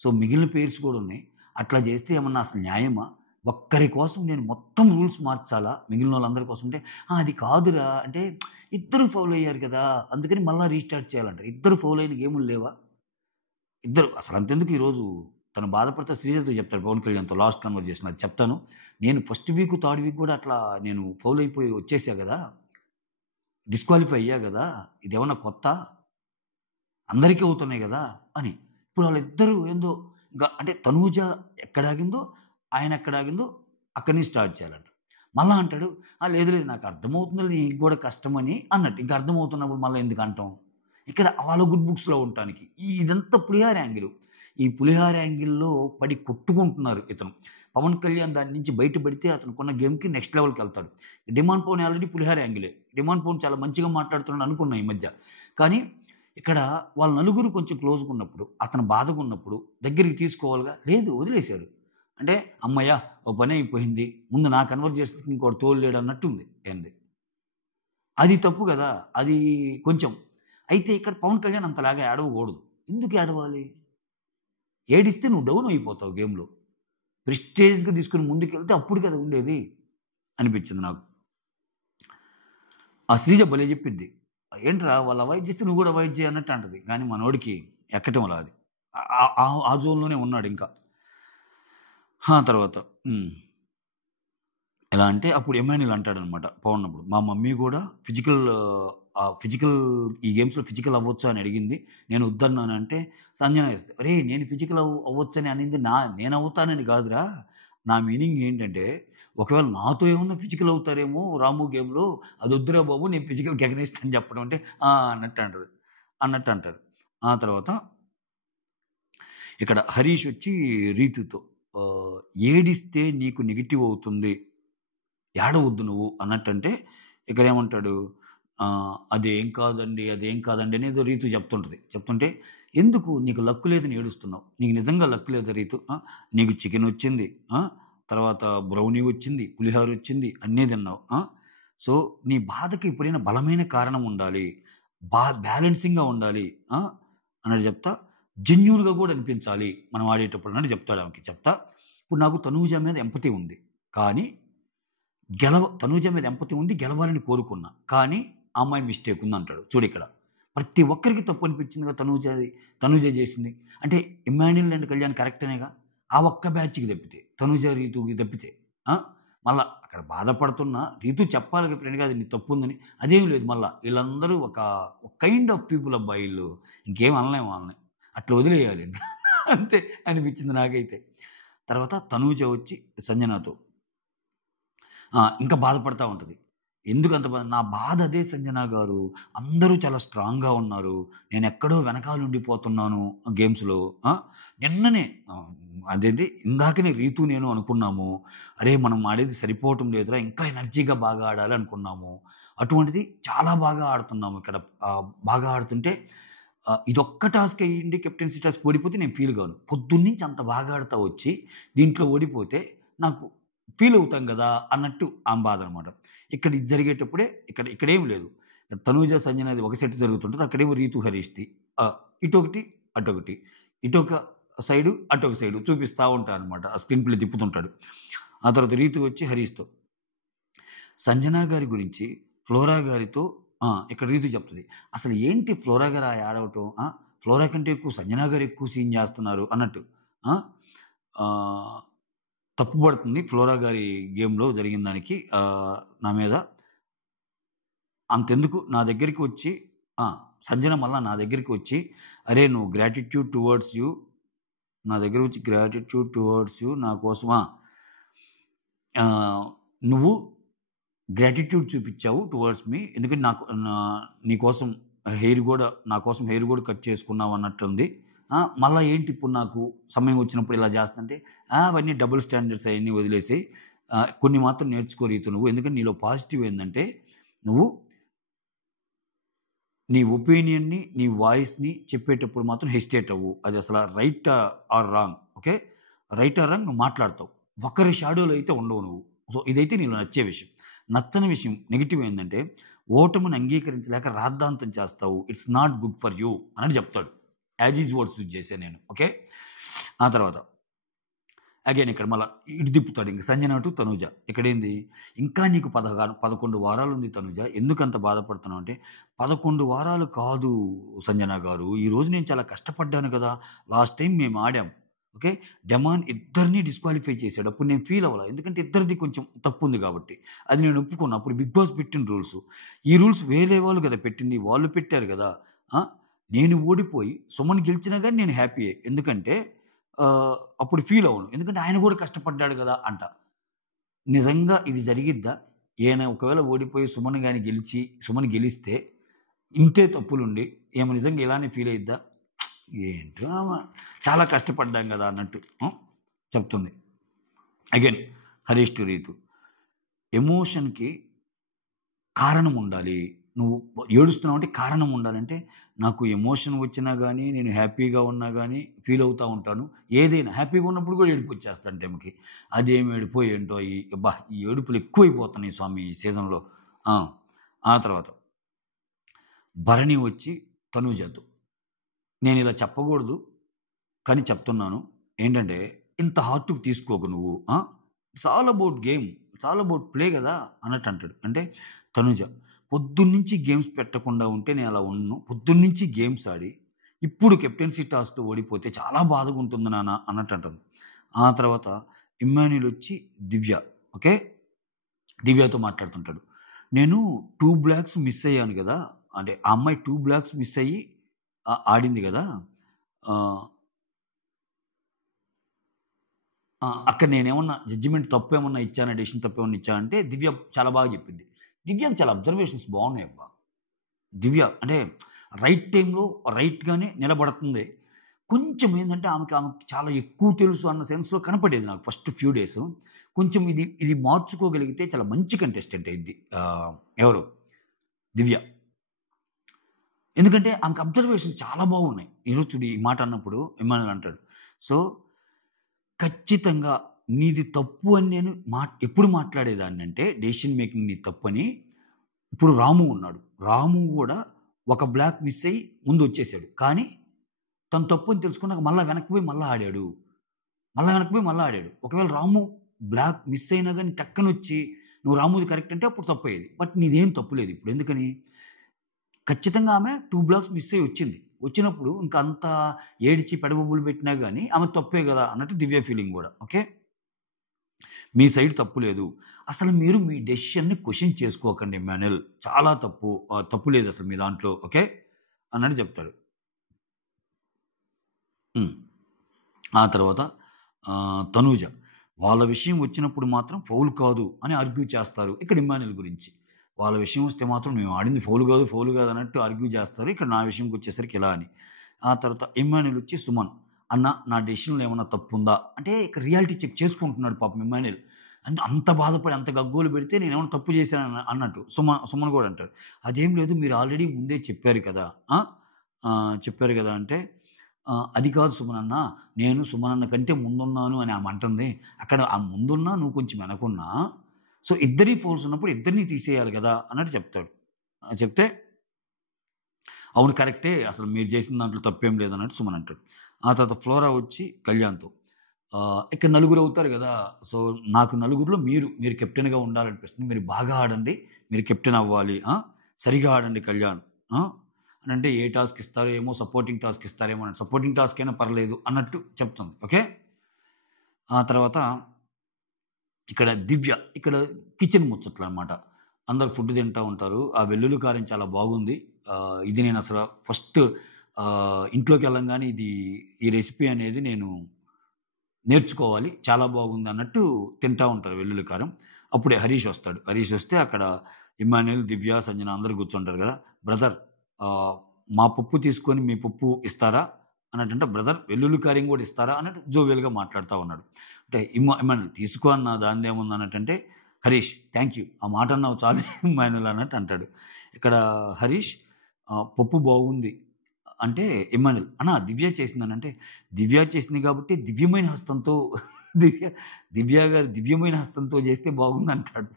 సో, మిగిలిన పెయిర్స్ కూడా ఉన్నాయి. అట్లా చేస్తే ఏమన్నా అసలు న్యాయమా? ఒక్కరి కోసం నేను మొత్తం రూల్స్ మార్చాలా? మిగిలినోళ్ళందరి కోసం" అంటే, అది కాదురా" అంటే ఇద్దరు ఫౌల్ అయ్యారు కదా! అందుకని మళ్ళా రీస్టార్ట్ చేయాలంటారు. ఇద్దరు ఫౌల్ అయిన గేములు లేవా? ఇద్దరు అసలంతెందుకు ఈరోజు తను బాధపడితే శ్రీజతో చెప్తాడు పవన్ కళ్యాణ్‌తో లాస్ట్ కన్వర్జేషన్ అది చెప్తాను. నేను ఫస్ట్ వీక్, థర్డ్ వీక్ గూడా అట్లా నేను ఫౌల్ అయిపోయి వచ్చేసా గదా! డిస్‌క్వాలిఫై అయ్యా గదా! ఇదేమన్నా కొత్తా? అందరికీ అవుతున్నాయి గదా! అని. ఇప్పుడు వాళ్ళిద్దరూ ఏందో ఇంకా అంటే తనూజ ఎక్కడాగిందో, ఆయనెక్కడాగిందో అక్కడి నుంచి స్టార్ట్ చేయాలంట. మళ్ళా అంటాడు, లేదు లేదు నాకు అర్థమవుతుంది నీకు గూడా కష్టమని అన్నట్టు. ఇంక అర్థమవుతున్నప్పుడు మళ్ళా ఎందుకంటాం? ఇక్కడ వాళ్ళ గుడ్ బుక్స్‌లో ఉండటానికి. ఇదంతా పులిహార యాంగిలు. ఈ పులిహార యాంగిల్‌లో పడి కొట్టుకుంటున్నారు ఇతను. పవన్ కళ్యాణ్ దాని నుంచి బయటపడితే అతనుకున్న గేమ్‌కి నెక్స్ట్ లెవెల్‌కెళ్తాడు. డిమాండ్ పవన్ ఆల్రెడీ పులిహార యాంగిలే. డిమాండ్ పవన్ చాలా మంచిగా మాట్లాడుతున్నాడు అనుకున్నా ఈ మధ్య. కానీ ఇక్కడ వాళ్ళ నలుగురు కొంచెం క్లోజ్‌గున్నప్పుడు, అతను బాధగున్నప్పుడు దగ్గరికి తీసుకోవాలిగా. లేదు వదిలేసారు. అంటే హమ్మయ్య! ఓ పనయిపోయింది. ముందు నా కన్వర్జేషన్స్‌కి ఇంకోడు తోడు లేడన్నట్టుంది ఏంది. అది తప్పు గదా! అది కొంచెం. అయితే ఇక్కడ పవన్ కళ్యాణ్ అంతలాగా ఏడవగూడదు. ఎందుకు ఏడవాలి? ఏడిస్తే నువ్వు డౌన్ అయిపోతావు గేమ్‌లో. ప్రెస్టేజ్‌గా తీసుకొని ముందుకెళ్తే అప్పుడు కదా ఉండేది అనిపించింది నాకు. ఆ శ్రీజ భలే జెప్పిద్ది. ఏంట్రా వాళ్ళు అవాయిడ్ చేస్తే నువ్వు గూడా అవాయిడ్ చెయ్యి అన్నట్టు అంటది. కానీ మనోడికి ఎక్కటంలా అది. ఆ జోన్‌లోనే ఉన్నాడింకా. తర్వాత హ్మ్. ఎలా అంటే అప్పుడు ఇమ్మాన్యూల్ అంటాడనమాట పవన్ అప్పుడు. మా మమ్మీ గూడా ఫిజికల్ ఫిజికల్ ఈ గేమ్స్‌లో ఫిజికల్ అవ్వొచ్చా అని అడిగింది. నేను వద్దన్నానంటే సంజన "అరేయ్! నేను ఫిజికల్ అవ్వొచ్చని అనింది నేనవుతానని కాదురా. నా మీనింగ్ ఏంటంటే ఒకవేళ నాతో ఏమన్నా ఫిజికల్ అవుతారేమో రాము గేమ్‌లో అదొద్దురా బాబు నేను ఫిజికల్‌కి అగెనిస్ట్ అని చెప్పడం" అంటే ఆ! అన్నట్టు అంటారు. ఆ తర్వాత ఇక్కడ హరీష్ వచ్చి రీతుతో ఆహ్, "ఏడిస్తే నీకు నెగెటివ్ అవుతుంది. ఏడవొద్దు నువ్వు" అన్నట్టంటే ఇక్కడేమంటాడు అదేం కాదండి" అనేదో రీతు చెప్తుంటది. చెప్తుంటే "ఎందుకు నీకు లక్ లేదని ఏడుస్తున్నావు? నీకు నిజంగా లక్ లేదా రీతు? నీకు చికెనొచ్చింది. తర్వాత బ్రౌనీ వచ్చింది, పులిహోరొచ్చింది, అన్నీ తిన్నావు. సో, నీ బాధకి ఎప్పుడైనా బలమైన కారణం ఉండాలి. బ్యాలెన్సింగ్‌గా ఉండాలి. ఆ!" అన్నట్టు చెప్తా. జెన్యూన్‌గా కూడా అనిపించాలి మనం ఆడేటప్పుడు అన్నట్టు చెప్తాడు ఆమెకి. చెప్తా ఇప్పుడు నాకు తనూజ మీద ఎంపతి ఉంది. కానీ తనూజ మీద ఎంపతి ఉంది. గెలవాలని కోరుకున్నా. కానీ ఆ అమ్మాయి మిస్టేక్ ఉందంటాడు. చూడిక్కడ. ప్రతి ఒక్కరికి తప్పు అనిపించిందిగా తనూజ చేసింది. అంటే ఇమ్మాన్యుల్ అండ్ కళ్యాణ్ కరెక్టేనేగా. ఆ ఒక్క బ్యాచ్‌కి తప్పితే. తనూజ, రీతూకి తప్పితే. ఆ! మళ్ళా అక్కడ బాధపడుతున్న రీతు చెప్పాలిగా ఫ్రెండ్‌గా అది నీ తప్పుందని. అదేం లేదు మళ్ళా. ఈళ్ళందరూ ఒక కైండ్ ఆఫ్ పీపుల్ అబ్బా ఈళ్ళు. ఇంకేం అనలేము వాళ్ళని. అట్లా వదిలేయాలి. అంతే అనిపించింది నాకైతే. తర్వాత తనూజ వచ్చి సంజనతో ఇంకా బాధపడతా ఉంటది. ఎందుకంత నా బాధ అదే సంజన గారు. అందరూ చాలా స్ట్రాంగ్‌గా ఉన్నారు. నేనెక్కడో వెనకాలుండిపోతున్నాను గేమ్స్‌లో. ఆ! నిన్ననే అదేంటి ఇందాకనే రీతు నేను అనుకున్నాము. అరే! మనం ఆడేది సరిపోవటం లేదురా! ఇంకా ఎనర్జీగా బాగా ఆడాలి అనుకున్నాము. అటువంటిది చాలా బాగా ఆడుతున్నాము ఇక్కడ. బాగా ఆడుతుంటే ఇదొక్క టాస్క్ అయ్యుండి కెప్టెన్సీ టాస్క్ ఓడిపోతే నేను ఫీల్ గాను. పొద్దున్నుంచి అంత బాగా ఆడుతా వచ్చి దీంట్లో ఓడిపోతే నాకు ఫీల్ అవుతాం గదా! అన్నట్టు ఆమె బాధనమాట. ఇక్కడ ఇది జరిగేటప్పుడే ఇక్కడేం లేదు. తనూజ, సంజనది ఒక సెట్ జరుగుతుంటది. అక్కడేమో రీతు, హరీష్‌ది. ఇటొకటి, అటొకటి. ఇటొక సైడు, అటొక సైడు చూపిస్తా ఉంటారనమాట. ఆ స్క్రీన్ ప్లే తిప్పుతుంటాడు. ఆ తర్వాత రీతు వచ్చి హరీష్‌తో సంజన గారి గురించి ఫ్లోరా గారితో ఇక్కడ రీతు చెప్తది. అసలు ఏంటి ఫ్లోరా గారు ఆ ఏడవటం? ఫ్లోరా కంటే ఎక్కువ సంజన గారు ఎక్కువ సీన్ జేస్తున్నారు అన్నట్టు. ఆ! ఆహ్, తప్పు పడుతుంది ఫ్లోరా గారి గేమ్‌లో జరిగిన దానికి నా మీద. అంతెందుకు నా దగ్గరికి వచ్చి ఆ! సంజన మళ్ళా నా దగ్గరికి వచ్చి, "అరేయ్! నువ్వు గ్రాటిట్యూడ్ టువర్డ్స్ యూ" నా దగ్గరకొచ్చి "గ్రాటిట్యూడ్ టువర్డ్స్ యూ నా కోసం" "నువ్వు గ్రాటిట్యూడ్ చూపిచ్చావు టువర్డ్స్ మీ. ఎందుకంటే నీ కోసం నా కోసం హెయిర్ గూడా కట్ చేసుకున్నావు అన్నట్టుంది. మళ్ళా ఏంటి ఇప్పుడు నాకు సమయం వచ్చినప్పుడు ఇలా చేస్తంటే, అవన్నీ డబుల్ స్టాండర్డ్స్ అయన్నీ వదిలేసేయి. కొన్ని మాత్రం నేర్చుకో రీతు నువ్వు. ఎందుకంటే నీలో పాజిటివ్ ఏందంటే, నువ్వు నీ ఒపీనియన్‌ని, నీ వాయిస్‌ని చెప్పేటప్పుడు మాత్రం హెసిటేట్ అవ్వు. అది అసల right are wrong. Okay. Right are wrong నువ్వు మాట్లాడతావు. ఒకరి షాడోలో అయితే ఉండవు నువ్వు. సో, ఇదైతే నీలో నచ్చే విషయం. నచ్చని విషయం నెగెటివ్ ఏందంటే, ఓటమిని అంగీకరించలేక రాద్ధాంతం చేస్తావు. It's not good for you అని చెప్తాడు. యాజ్ ఈజ్ వర్డ్స్ యూజ్ చేశా నేను. ఓకే. ఆ తర్వాత అగైన్ ఇక్కడ మళ్ళా ఇటు తిప్పుతాడు. ఇంక సంజన టు తనూజ. ఇక్కడేంది ఇంకా నీకు 11 వారాలుంది తనూజ. ఎందుకంత బాధపడుతున్నావు అంటే, 11 వారాలు కాదు సంజన గారు. ఈరోజు నేను చాలా కష్టపడ్డాను కదా! లాస్ట్ టైమ్ మేము ఆడాం. ఓకే. డెమాన్ ఇద్దరిని డిస్‌క్వాలిఫై చేసాడు. అప్పుడు నేను ఫీల్ అవ్వలా. ఎందుకంటే ఇద్దరిది కొంచెం తప్పుంది కాబట్టి. అది నేను ఒప్పుకున్నా. అప్పుడు బిగ్ బాస్ పెట్టిన రూల్స్. ఈ రూల్స్ వేరే వాళ్ళు కదా పెట్టింది. వాళ్ళు పెట్టారు గదా! ఆ! నేను ఓడిపోయి సుమన్ గెలిచినా గాని నేను హ్యాపీయే. ఎందుకంటే అప్పుడు ఫీల్ అవ్వను. ఎందుకంటే ఆయన గూడా కష్టపడ్డాడు గదా! అంట. నిజంగా ఇది జరిగిద్దా? ఈయన ఒకవేళ ఓడిపోయి సుమన్ గెలిస్తే ఇంతే తప్పులుండి ఈమె నిజంగా ఇలానే ఫీల్ అయ్యిద్దా? ఏంటో చాలా కష్టపడ్డాం గదా! అన్నట్టు చెప్తుంది. Again Harish to Ritu. ఎమోషన్‌కి కారణం ఉండాలి. నువ్వు ఏడుస్తున్నావంటే కారణం ఉండాలంటే, నాకు ఎమోషన్ వచ్చినా గానీ, నేను హ్యాపీగా ఉన్నా గానీ ఫీల్ అవుతా ఉంటాను. ఏదైనా హ్యాపీగా ఉన్నప్పుడు కూడా ఏడుపొచ్చేస్తాను టైంకి. అదేం ఏడుపో ఏంటో ఈ ఏడుపులు ఎక్కువైపోతున్నాయి స్వామి ఈ సీజన్‌లో. ఆ! ఆ తర్వాత భరణి వచ్చి తనూజతో. నేనిలా చెప్పకూడదు. కానీ చెప్తున్నాను. ఏంటంటే, ఇంత హార్ట్‌కి తీసుకోకు నువ్వు. It's all about game. It's all about play గదా! అన్నట్టు అంటాడు. అంటే తనుజ పొద్దున్నుంచి గేమ్స్ పెట్టకుండా ఉంటే నేను అలా ఉండను. పొద్దున్నుంచి గేమ్స్ ఆడి, ఇప్పుడు కెప్టెన్సీ టాస్క్‌లో ఓడిపోతే చాలా బాధగా ఉంటుంది నాన్న అన్నట్టు అంటుంది. ఆ తర్వాత ఇమ్మాన్యుల్ వచ్చి దివ్య. ఓకే. దివ్యతో మాట్లాడుతుంటాడు. నేను 2 బ్లాక్స్ మిస్ అయ్యాను గదా! అంటే ఆ అమ్మాయి 2 బ్లాక్స్ మిస్ అయ్యి ఆడింది గదా! ఆహ్, అక్కడ నేనేమన్నా జడ్జిమెంట్ తప్పేమన్నా ఇచ్చానా? డెసిషన్ తప్పేమన్నా ఇచ్చానా? అంటే దివ్య చాలా బాగా చెప్పింది. దివ్యకి చాలా అబ్జర్వేషన్స్ బాగున్నాయబ్బా! దివ్య అంటే రైట్ టైమ్‌లో రైట్‌గానే నిలబడుతుంది. కొంచెం ఏందంటే ఆమెకి చాలా ఎక్కువ తెలుసు అన్న సెన్స్‌లో కనపడేది నాకు ఫస్ట్ ఫ్యూ డేసు. కొంచెం ఇది మార్చుకోగలిగితే చాలా మంచి కంటెస్టెంట్ అయిద్ది. ఎవరు? దివ్య. ఎందుకంటే ఆమెకి అబ్జర్వేషన్స్ చాలా బాగున్నాయి. ఈరోజు చూడు ఈ మాట అన్నప్పుడు ఇమ్మానుయేల్ అంటాడు. సో, ఖచ్చితంగా నీది తప్పు అని నేను ఎప్పుడు మాట్లాడేదాన్నంటే డెసిషన్ మేకింగ్ నీది తప్పని. ఇప్పుడు రాము ఉన్నాడు. రాము గూడా ఒక బ్లాక్ మిస్ అయ్యి ముందొచ్చేసాడు. కానీ తను తప్పు అని తెలుసుకున్నాక మళ్ళా వెనక్కి పోయి మళ్ళా ఆడాడు. ఒకవేళ రాము బ్లాక్ మిస్ అయినా గాని టక్కనొచ్చి నువ్వు రాముది కరెక్ట్ అంటే అప్పుడు తప్పయ్యేది. బట్ నీదేం తప్పు లేదు ఇప్పుడు. ఎందుకని? ఖచ్చితంగా ఆమె 2 బ్లాక్స్ మిస్ అయ్యి వచ్చింది. వచ్చినప్పుడు ఇంక అంత ఏడిచి పెడబొబ్బులు పెట్టినా గాని ఆమె తప్పే గదా! అన్నట్టు దివ్య ఫీలింగ్ గూడా. ఓకే. మీ సైడ్ తప్పు లేదు. అసలు మీరు మీ డెసిషన్‌ని క్వెషన్ చేసుకోకండి ఇమ్మాన్యుయల్. చాలా తప్పు. తప్పు లేదసలు మీ దాంట్లో. ఓకే. అన్నట్టు చెప్తాడు. హ్మ్. ఆ తర్వాత తనూజ. వాళ్ళ విషయం వచ్చినప్పుడు మాత్రం ఫౌల్ కాదు అని ఆర్గ్యూ చేస్తారు. ఇక్కడ ఇమ్మాన్యుయల్ గురించి. వాళ్ళ విషయం వస్తే మాత్రం మేము ఆడింది ఫౌల్ కాదు అన్నట్టు ఆర్గ్యూ చేస్తారు. ఇక్కడ నా విషయంకొచ్చేసరికి ఇలా అని. ఆ తర్వాత ఇమ్మాన్యుయల్ వచ్చి సుమన్. అన్న నా డెసిషన్‌లో ఏమన్నా తప్పుందా? అంటే ఇక్కడ రియాలిటీ చెక్ చేసుకుంటున్నాడు పాపం ఇమ్మాన్యుయల్. అంత బాధపడి అంత గగ్గోలు పెడితే నేనేమన్నా తప్పు చేశానా అన్నట్టు. సుమన్ కూడా అంటాడు. అదేం లేదు మీరు ఆల్రెడీ ముందే చెప్పారు కదా! చెప్పారు కదా! అంటే అది కాదు సుమనన్న. నేను సుమనన్న కంటే ముందున్నాను అని ఆమె అంటుంది. అక్కడ ఆ ముందున్నా నువ్వు కొంచెం వెనకున్నా. సో, ఇద్దరి ఫౌల్స్ ఉన్నప్పుడు ఇద్దరిని తీసేయాలి గదా! అన్నట్టు చెప్తాడు. చెప్తే అవును కరెక్టే. అసలు మీరు చేసిన దాంట్లో తప్పేం లేదన్నట్టు సుమన్ అంటాడు. ఆ తర్వాత ఫ్లోరా వచ్చి కళ్యాణ్‌తో ఇక్కడ నలుగురవుతారు గదా! సో, నాకు నలుగురిలో మీరు కెప్టెన్‌గా ఉండాలనిపిస్తుంది. మీరు బాగా ఆడండి. మీరు కెప్టెన్ అవ్వాలి. సరిగ్గా ఆడండి కళ్యాణ్. ఆ! అనంటే ఏ టాస్క్ ఇస్తారో ఏమో సపోర్టింగ్ టాస్క్ ఇస్తారేమో అని. సపోర్టింగ్ టాస్క్ అయినా పర్లేదు అన్నట్టు చెప్తుంది. ఓకే. ఆ తర్వాత ఇక్కడ దివ్య. ఇక్కడ కిచెన్ ముచ్చట్లనమాట. అందరూ ఫుడ్ తింటా ఉంటారు. ఆ వెల్లుల్లి కారం చాలా బాగుంది. ఇది నేనసల ఫస్ట్ ఇంట్లోకెళ్ళంగానే ఈ రెసిపీ అనేది నేను నేర్చుకోవాలి. చాలా బాగుందన్నట్టు తింటా ఉంటారు వెల్లుల్లి కారం. అప్పుడే హరీష్ వస్తాడు. హరీష్ వస్తే అక్కడ ఇమ్మాన్యుయల్, దివ్య, సంజన అందరూ కూర్చుంటారు గదా! బ్రదర్ ఆహ్, మా పప్పు తీసుకొని మీ పప్పు ఇస్తారా? అన్నట్టంటే, బ్రదర్ వెల్లుల్లి కారం గూడా ఇస్తారా? అన్నట్టు జోవియల్‌గా మాట్లాడుతా ఉన్నాడు. అంటే ఇమ్మాన్యుయల్ తీసుకో అన్న దానిదేముంది అన్నట్టంటే, హరీష్ థాంక్ యూ. ఆ మాట అన్నావు చాలు ఇమ్మాన్యుయల్ అన్నట్టు అంటాడు. ఇక్కడ హరీష్ పప్పు బాగుంది. అంటే ఇమ్మాన్యుయల్ అన్న దివ్య చేసిందనంటే, దివ్య చేసింది కాబట్టి దివ్యమైన హస్తంతో దివ్య దివ్య గారు దివ్యమైన హస్తంతో చేస్తే బాగుందంటాడు.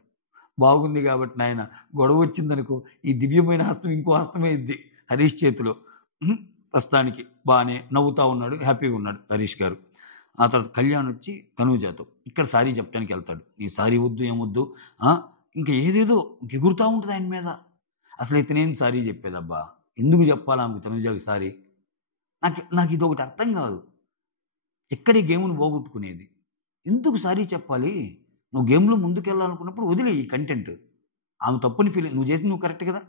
బాగుంది కాబట్టి నాయన గొడవొచ్చిందనుకో, ఈ దివ్యమైన హస్తం ఇంకో హస్తమైద్ది హరీష్ చేతిలో. హ్మ్. ప్రస్తుతానికి బానే నవ్వుతా ఉన్నాడు. హ్యాపీగా ఉన్నాడు హరీష్ గారు. ఆ తర్వాత కళ్యాణ్ వచ్చి తనూజాతో ఇక్కడ సారీ చెప్పడానికెళ్తాడు. నీ సారీ వద్దు, ఏమొద్దు. ఆ! ఇంక ఏదేదో ఎగురుతా ఉంటది ఆయన మీద. అసలు ఇతనేంది సారీ చెప్పేదబ్బా? ఎందుకు చెప్పాలా ఆమెకి తనూజకి సారీ? నాకిదొకటి అర్థం గాదు. ఎక్కడ ఈ గేమ్‌ని పోగొట్టుకునేది? ఎందుకు సారీ చెప్పాలి? నువ్వు గేమ్‌లో ముందుకెళ్ళాలనుకున్నప్పుడు వదిలేయి ఈ కంటెంట్. ఆమె తప్పని నువ్వు చేసింది నువ్వు కరెక్ట్ కదా!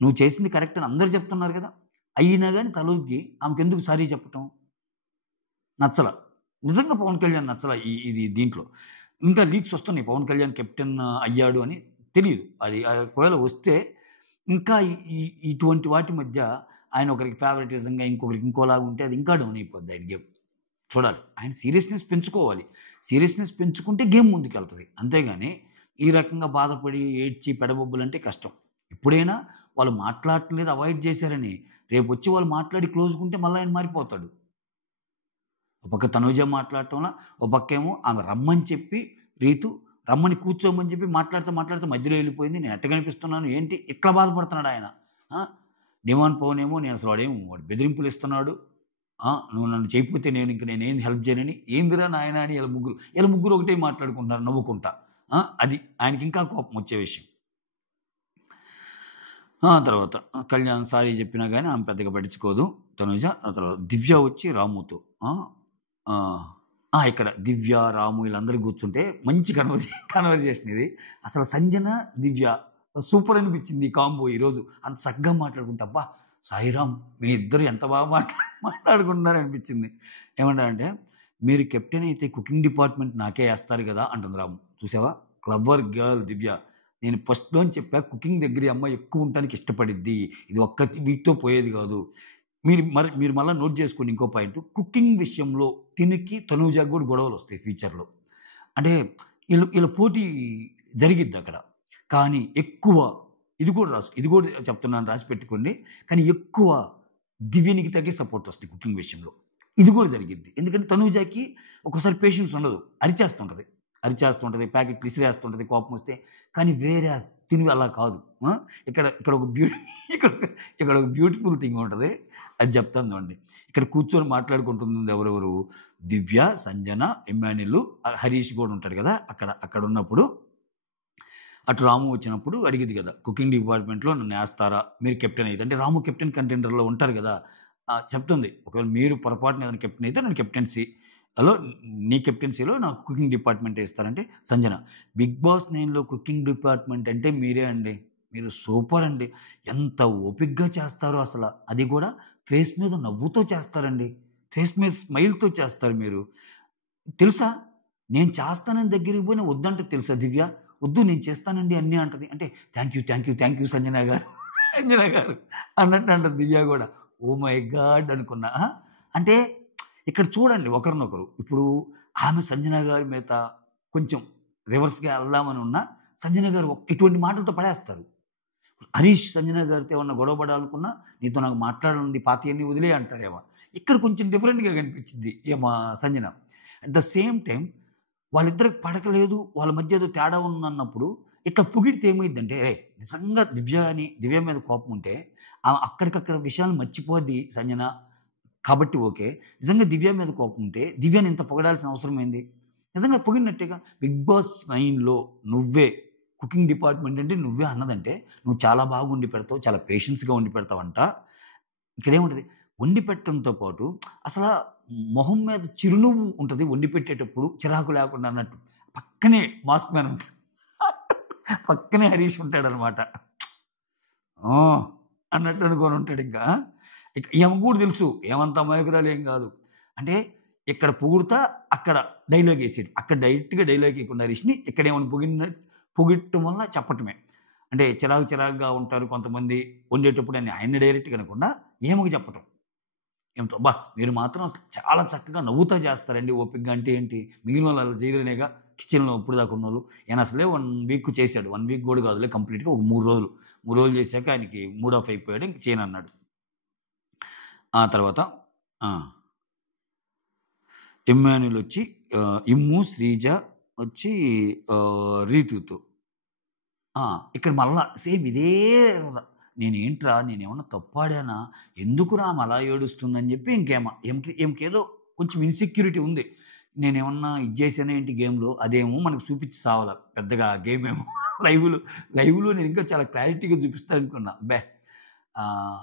నువ్వు చేసింది కరెక్ట్ అని అందరూ చెప్తున్నారు గదా! అయినా గాని తలూగి ఆమెకెందుకు సారీ చెప్పటం? నచ్చల. నిజంగా పవన్ కళ్యాణ్ నచ్చల దీంట్లో. ఇంకా లీక్స్ వస్తున్నాయి. పవన్ కళ్యాణ్ కెప్టెన్ అయ్యాడు అని తెలీదు. అది ఒకవేళ వస్తే ఇంకా ఇటువంటి వాటి మధ్య ఆయన ఒకరికి ఫేవరెటిజంగా ఇంకొకరికి ఇంకోలాగా ఉంటే అది ఇంకా డౌన్ అయిపోద్ది ఆయన గేమ్. చూడాలి. ఆయన సీరియస్‌నెస్ పెంచుకోవాలి. సీరియస్‌నెస్ పెంచుకుంటే గేమ్ ముందుకెళ్తది. అంతేగాని ఈ రకంగా బాధపడి, ఏడ్చి, పెడబొబ్బులంటే కష్టం. ఎప్పుడైనా వాళ్ళు మాట్లాడట్లేదు అవాయిడ్ చేశారని రేపొచ్చి వాళ్ళు మాట్లాడి క్లోజ్‌గుంటే మళ్ళా ఆయన మారిపోతాడు. ఒక పక్క తనూజ మాట్లాడటంలా, ఓ పక్కేమో ఆమె రమ్మని చెప్పి రీతు రమ్మని కూర్చోమని చెప్పి మాట్లాడుతూ మధ్యలో ఎళ్ళిపోయింది. నేను ఎట్ట కనిపిస్తున్నాను ఏంటి? ఇట్లా బాధపడుతున్నాడాయన. ఆ! డిమాండ్ పవనేమో వాడు బెదిరింపులిస్తున్నాడు. నువ్వు నన్ను చేయకపోతే నేనేం హెల్ప్ చేయనని. ఏందిరా నాయనా అని ఈళ్ళ ముగ్గురు ఒకటే మాట్లాడుకుంటున్నారు నవ్వుకుంటా. అది ఆయనకింకా కోపం వచ్చే విషయం. తర్వాత కళ్యాణ్ సారీ చెప్పినా గాని ఆమె పెద్దగా పట్టించుకోదు తనూజ. ఆ తర్వాత దివ్య వచ్చి రాముతో ఇక్కడ దివ్య, రాము ఈళ్ళందరూ కూర్చుంటే మంచి కన్వర్జేషన్ ఇది. అసలు సంజన, దివ్య సూపర్ అనిపించింది ఈ కాంబో ఈరోజు. అంత చక్కగా మాట్లాడుకుంటే, అబ్బా! సాయిరామ్ మీ ఇద్దరు ఎంత బాగా మాట్లాడుకుంటున్నారు అనిపించింది. ఏమంటారంటే, "మీరు కెప్టెన్ అయితే కుకింగ్ డిపార్ట్మెంట్ నాకే ఏస్తారు గదా!" అంటుంది రాము. చూసావా? క్లవర్ గర్ల్ దివ్య. నేను ఫస్ట్‌లోనే చెప్పా కుకింగ్ దగ్గర ఈ అమ్మాయి ఎక్కువ ఉండటానికి ఇష్టపడిద్ది. ఇది ఒక్క వీక్‌తో పోయేది గాదు. మీరు మళ్ళా నోట్ చేసుకోండి ఇంకో పాయింట్. కుకింగ్ విషయంలో తినికి, తనూజకి గూడా గొడవలొస్తాయి ఫ్యూచర్‌లో. అంటే ఈళ్ళ పోటీ జరిగిద్దక్కడ. కానీ ఎక్కువ ఇది కూడా చెప్తున్నాను రాసి పెట్టుకోండి. కానీ ఎక్కువ దివ్య నిఖితకే సపోర్ట్ వస్తది కుకింగ్ విషయంలో. ఇది కూడా జరిగిద్ది. ఎందుకంటే తనూజకి ఒక్కోసారి పేషెన్స్ ఉండదు. అరిచేస్తుంటది. ప్యాకెట్లు ఇసిరేస్తుంటది కోపమొస్తే. కానీ వేరాస్ తిను అలా కాదు. ఆ! ఇక్కడ ఇక్కడ ఒక బ్యూ ఇక్కడ ఇక్కడ ఒక బ్యూటిఫుల్ థింగ్ ఉంటది. అది చెప్తాను చూడండి. ఇక్కడ కూర్చొని మాట్లాడుకుంటుంది ఎవరెవరు? దివ్య, సంజన, ఇమ్మాన్యుల్, హరీష్ కూడా ఉంటాడు కదా! అక్కడున్నప్పుడు అటు రాము వచ్చినప్పుడు అడిగిద్ది కదా! కుకింగ్ డిపార్ట్మెంట్‌లో నన్నేస్తారా? మీరు కెప్టెన్ అయితే. అంటే రాము కెప్టెన్ కంటెండర్‌లో ఉంటారు కదా! చెప్తుంది. ఒకవేళ మీరు పొరపాటున ఏదైనా కెప్టెన్ అయితే నన్ను నీ కెప్టెన్సీలో నాకు కుకింగ్ డిపార్ట్మెంట్ ఇస్తారంటే సంజన, 'బిగ్ బాస్ 9లో కుకింగ్ డిపార్ట్మెంట్ అంటే మీరే అండి. మీరు సూపర్ అండి. ఎంత ఓపికగా చేస్తారో అసల. అది కూడా ఫేస్ మీద నవ్వుతో చేస్తారండి. ఫేస్ మీద స్మైల్‌తో చేస్తారు మీరు. తెలుసా? నేను చేస్తానని దగ్గరికి పోయినా వద్దంటది తెలుసా దివ్య? వద్దు నేను చేస్తానండి అన్నీ అంటది. అంటే థాంక్ యూ సంజన గారు. సంజన గారు అన్నట్టు అంటది దివ్య గూడా. Oh my God! అనుకున్నా. అంటే ఇక్కడ చూడండి ఒకరినొకరు. ఇప్పుడు ఆమె సంజన గారి మీద కొంచెం రివర్స్‌గా ఎళ్దామని ఉన్నా, సంజన గారు ఇటువంటి మాటలతో పడేస్తారు. హరీష్ సంజన గారితో ఏమన్నా గొడవ పడాలనుకున్నా, "నీతో నాకు మాట్లాడాలండి పాతయన్నీ వదిలేయి" అంటారేమో. ఇక్కడ కొంచెం డిఫరెంట్‌గా కనిపించిద్ది Sanjana. At the same time వాళ్ళిద్దరికి పడకలేదు, వాళ్ళ మధ్య ఏదో తేడా ఉందన్నప్పుడు, ఇట్లా పొగిడితే ఏమైద్దంటే, "ఏయ్! నిజంగా దివ్య మీద కోపం ఉంటే, అక్కడికక్కడ విషయాలు మర్చిపోద్ది సంజన. కాబట్టి ఓకే. నిజంగా దివ్య మీద కోపం ఉంటే, దివ్యని ఇంత పొగడాల్సిన అవసరం ఏంది? నిజంగా పొగిడినట్టేగా. 'బిగ్ బాస్ 9లో నువ్వే కుకింగ్ డిపార్ట్మెంట్ అంటే నువ్వే అన్నదంటే, నువ్వు చాలా బాగా వండి పెడతావు. చాలా పేషెన్స్‌గా వండి పెడతావంట. ఇక్కడేముంటది వండి పెట్టడంతో పాటు అసలా మొహం మీద చిరునవ్వు ఉంటది వండి పెట్టేటప్పుడు చిరాకు లేకుండా అన్నట్టు. పక్కనే మాస్క్ మ్యాన్ ఉంటాడు. పక్కనే హరీష్ ఉంటాడనమాట. ఆ! అన్నట్టు అనుకోని ఉంటాడింకా. ఈమెకు కూడా తెలుసు ఏమంత అమాయకురాలు ఏం కాదు. అంటే ఇక్కడ పొగుడుతా అక్కడ డైలాగేసాడు. అక్కడ డైరెక్ట్‌గా డైలాగ్ ఎయకుండా హరీష్‌ని ఇక్కడేమన్నా పొగిడటం వల్ల చెప్పటమే. అంటే చిరాకుగా ఉంటారు కొంతమంది వండేటప్పుడు అని ఆయన్ని డైరెక్ట్‌గా అనకుండా ఈమెకు చెప్పటం. ఏమిటో అబ్బా! మీరు మాత్రం చాలా చక్కగా నవ్వుతా చేస్తారండి ఓపికగా అంటే ఏంటి? మిగిలినోళ్ళు అలా చేయలేనేగా కిచెన్‌లో ఇప్పటిదాకా ఉన్నోళ్ళు. ఈయన అసలే 1 వీక్ చేశాడు. 1 వీక్ కూడా కాదులే కంప్లీట్‌గా ఒక 3 రోజులు. 3 రోజులు చేశాక ఆయనకి మూడ్ ఆఫ్ అయిపోయాడు. ఇంక చేయనన్నాడు. ఆ తర్వాత ఆ! ఇమ్మాన్యుల్ వచ్చి ఇమ్ము, శ్రీజ వచ్చి రీతూతో. ఆ! ఇక్కడ మళ్ళా సేమ్ ఇదే నేనేంట్రా నేనేమన్నా తప్పాడానా? ఎందుకురా ఆమె అలా ఏడుస్తుందని చెప్పి ఈమెకేదో కొంచెం ఇన్‌సెక్యూరిటీ ఉంది. నేనేమన్నా ఇది చేశానా ఏంటి గేమ్‌లో? అదేమో మనకు చూపించి సావలా. పెద్దగా గేమేమో లైవ్‌లో లైవ్‌లో నేనింకా చాలా క్లారిటీగా చూపిస్తారనుకున్నా. అబ్బే! ఆహ్,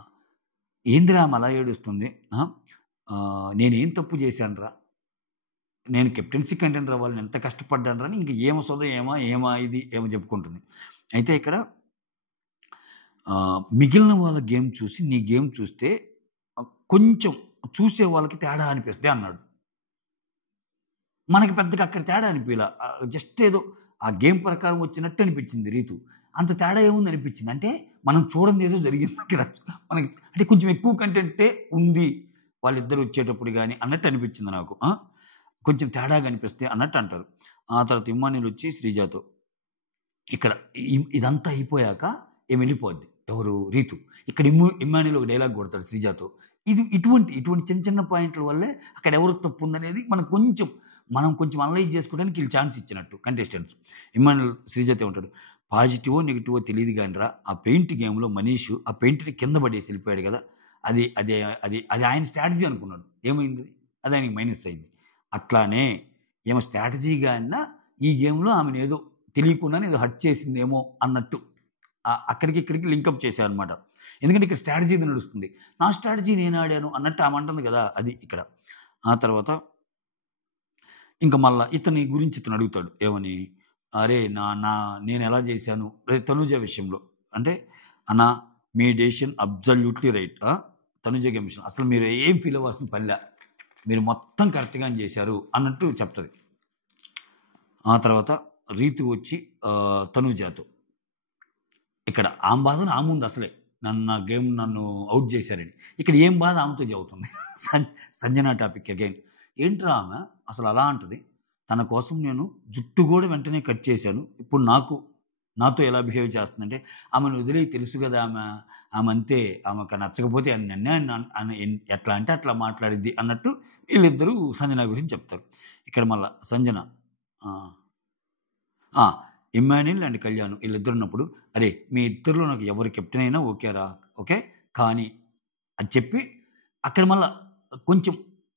ఏందిరా ఆమె అలా ఏడుస్తుంది? నేనేం తప్పు చేశానురా? నేను కెప్టెన్సీ కంటెండర్ అవ్వాలని ఎంత కష్టపడ్డానురా అని ఇంక ఏమ సోద ఏమో చెప్పుకుంటుంది. అయితే ఇక్కడ మిగిలిన వాళ్ళ గేమ్ చూసి నీ గేమ్ చూస్తే కొంచెం చూసే వాళ్ళకి తేడా అనిపిస్తది అన్నాడు. మనకి పెద్దగా అక్కడ తేడా అనిపియలా. జస్ట్ ఏదో ఆ గేమ్ ప్రకారం వచ్చినట్టు అనిపించింది రీతు. అంత తేడా ఏముంది అనిపించింది. అంటే మనం చూడనిదేదో జరిగింది అక్కడ. మనకి అంటే కొంచెం ఎక్కువ కంటెంటే ఉంది. వాళ్ళిద్దరూ వచ్చేటప్పుడు గాని అన్నట్టు అనిపించింది నాకు. కొంచెం తేడాగా అనిపిస్తే అన్నట్టు అంటారు. ఆ తర్వాత ఇమ్మాన్యుల్ వచ్చి శ్రీజాతో ఇక్కడ ఇదంతా అయిపోయాక ఈమె వెళ్ళిపోద్ది. ఎవరు? రీతు. ఇక్కడ ఇమ్మాన్యుల్ ఒక డైలాగ్ కొడతాడు శ్రీజాతో. ఇటువంటి చిన్న చిన్న పాయింట్ల వల్లే అక్కడ ఎవరు తప్పుందనేది మనం కొంచెం అనలైజ్ చేసుకోవడానికి ఈళ్ళు ఛాన్స్ ఇచ్చినట్టు కంటెస్టెంట్స్. ఇమ్మాన్యుల్ శ్రీజాతో ఉంటాడు. పాజిటివో, నెగెటివో తెలీదు గానిరా ఆ పెయింట్ గేమ్‌లో మనీషు ఆ పెయింట్‌ని కింద పడేసి వెళ్ళిపోయాడు గదా! అది అది అది అది ఆయన స్ట్రాటజీ అనుకున్నాడు. ఏమైంది? అది ఆయనకి మైనస్ అయింది. అట్లానే ఈమె స్ట్రాటజీగా అన్నా ఈ గేమ్‌లో ఆమెనేదో తెలియకుండానే ఏదో హర్ట్ చేసిందేమో అన్నట్టు అక్కడికి ఇక్కడికి లింకప్ చేశారనమాట. ఎందుకంటే ఇక్కడ స్ట్రాటజీ నడుస్తుంది. నా స్ట్రాటజీ నేను ఆడాను అన్నట్టు ఆమె అంటుంది గదా! అది ఇక్కడ. ఆ తర్వాత ఇంక మళ్ళా ఇతని గురించి ఇతను అడుగుతాడు. ఏమని? అరే! నా నా నేనెలా చేశాను, అదే తనూజ విషయంలో. అంటే, "అన్న మీ decision absolutely right. Tanuja game విషయంలో. అసలు మీరు ఏం ఫీల్ అవ్వాల్సిన పనిలే. మీరు మొత్తం కరెక్ట్‌గానే చేశారు" అన్నట్టు చెప్తది. ఆ తర్వాత రీతు వచ్చి తనూజతో ఇక్కడ ఆమె బాధలు ఆముంది అసలే. నా గేమ్ నన్ను ఔట్ చేశారని. ఇక్కడ ఏం బాధ ఆమెతో చెబుతుంది. Sanjana topic again. ఏంట్రా ఆమె అసలు అలా అంటది. తన కోసం నేను జుట్టు గూడా వెంటనే కట్ చేశాను. ఇప్పుడు నాతో ఎలా బిహేవ్ చేస్తుందంటే, ఆమెను వదిలేయి తెలుసు గదా! ఆమె అంతే. ఆమెకు నచ్చకపోతే నన్నే ఎట్లా అంటే అట్లా మాట్లాడిద్ది అన్నట్టు వీళ్ళిద్దరూ సంజన గురించి చెప్తారు. ఇక్కడ మళ్ళా సంజన ఆ! ఆ! ఇమ్మాన్యుల్ అండ్ కళ్యాణ్ ఈళ్ళిద్దరున్నప్పుడు, "అరేయ్! మీ ఇద్దరిలో నాకు ఎవరు కెప్టెన్ అయినా ఓకేరా. ఓకే. కానీ" అది చెప్పి అక్కడ మళ్ళా కొంచెం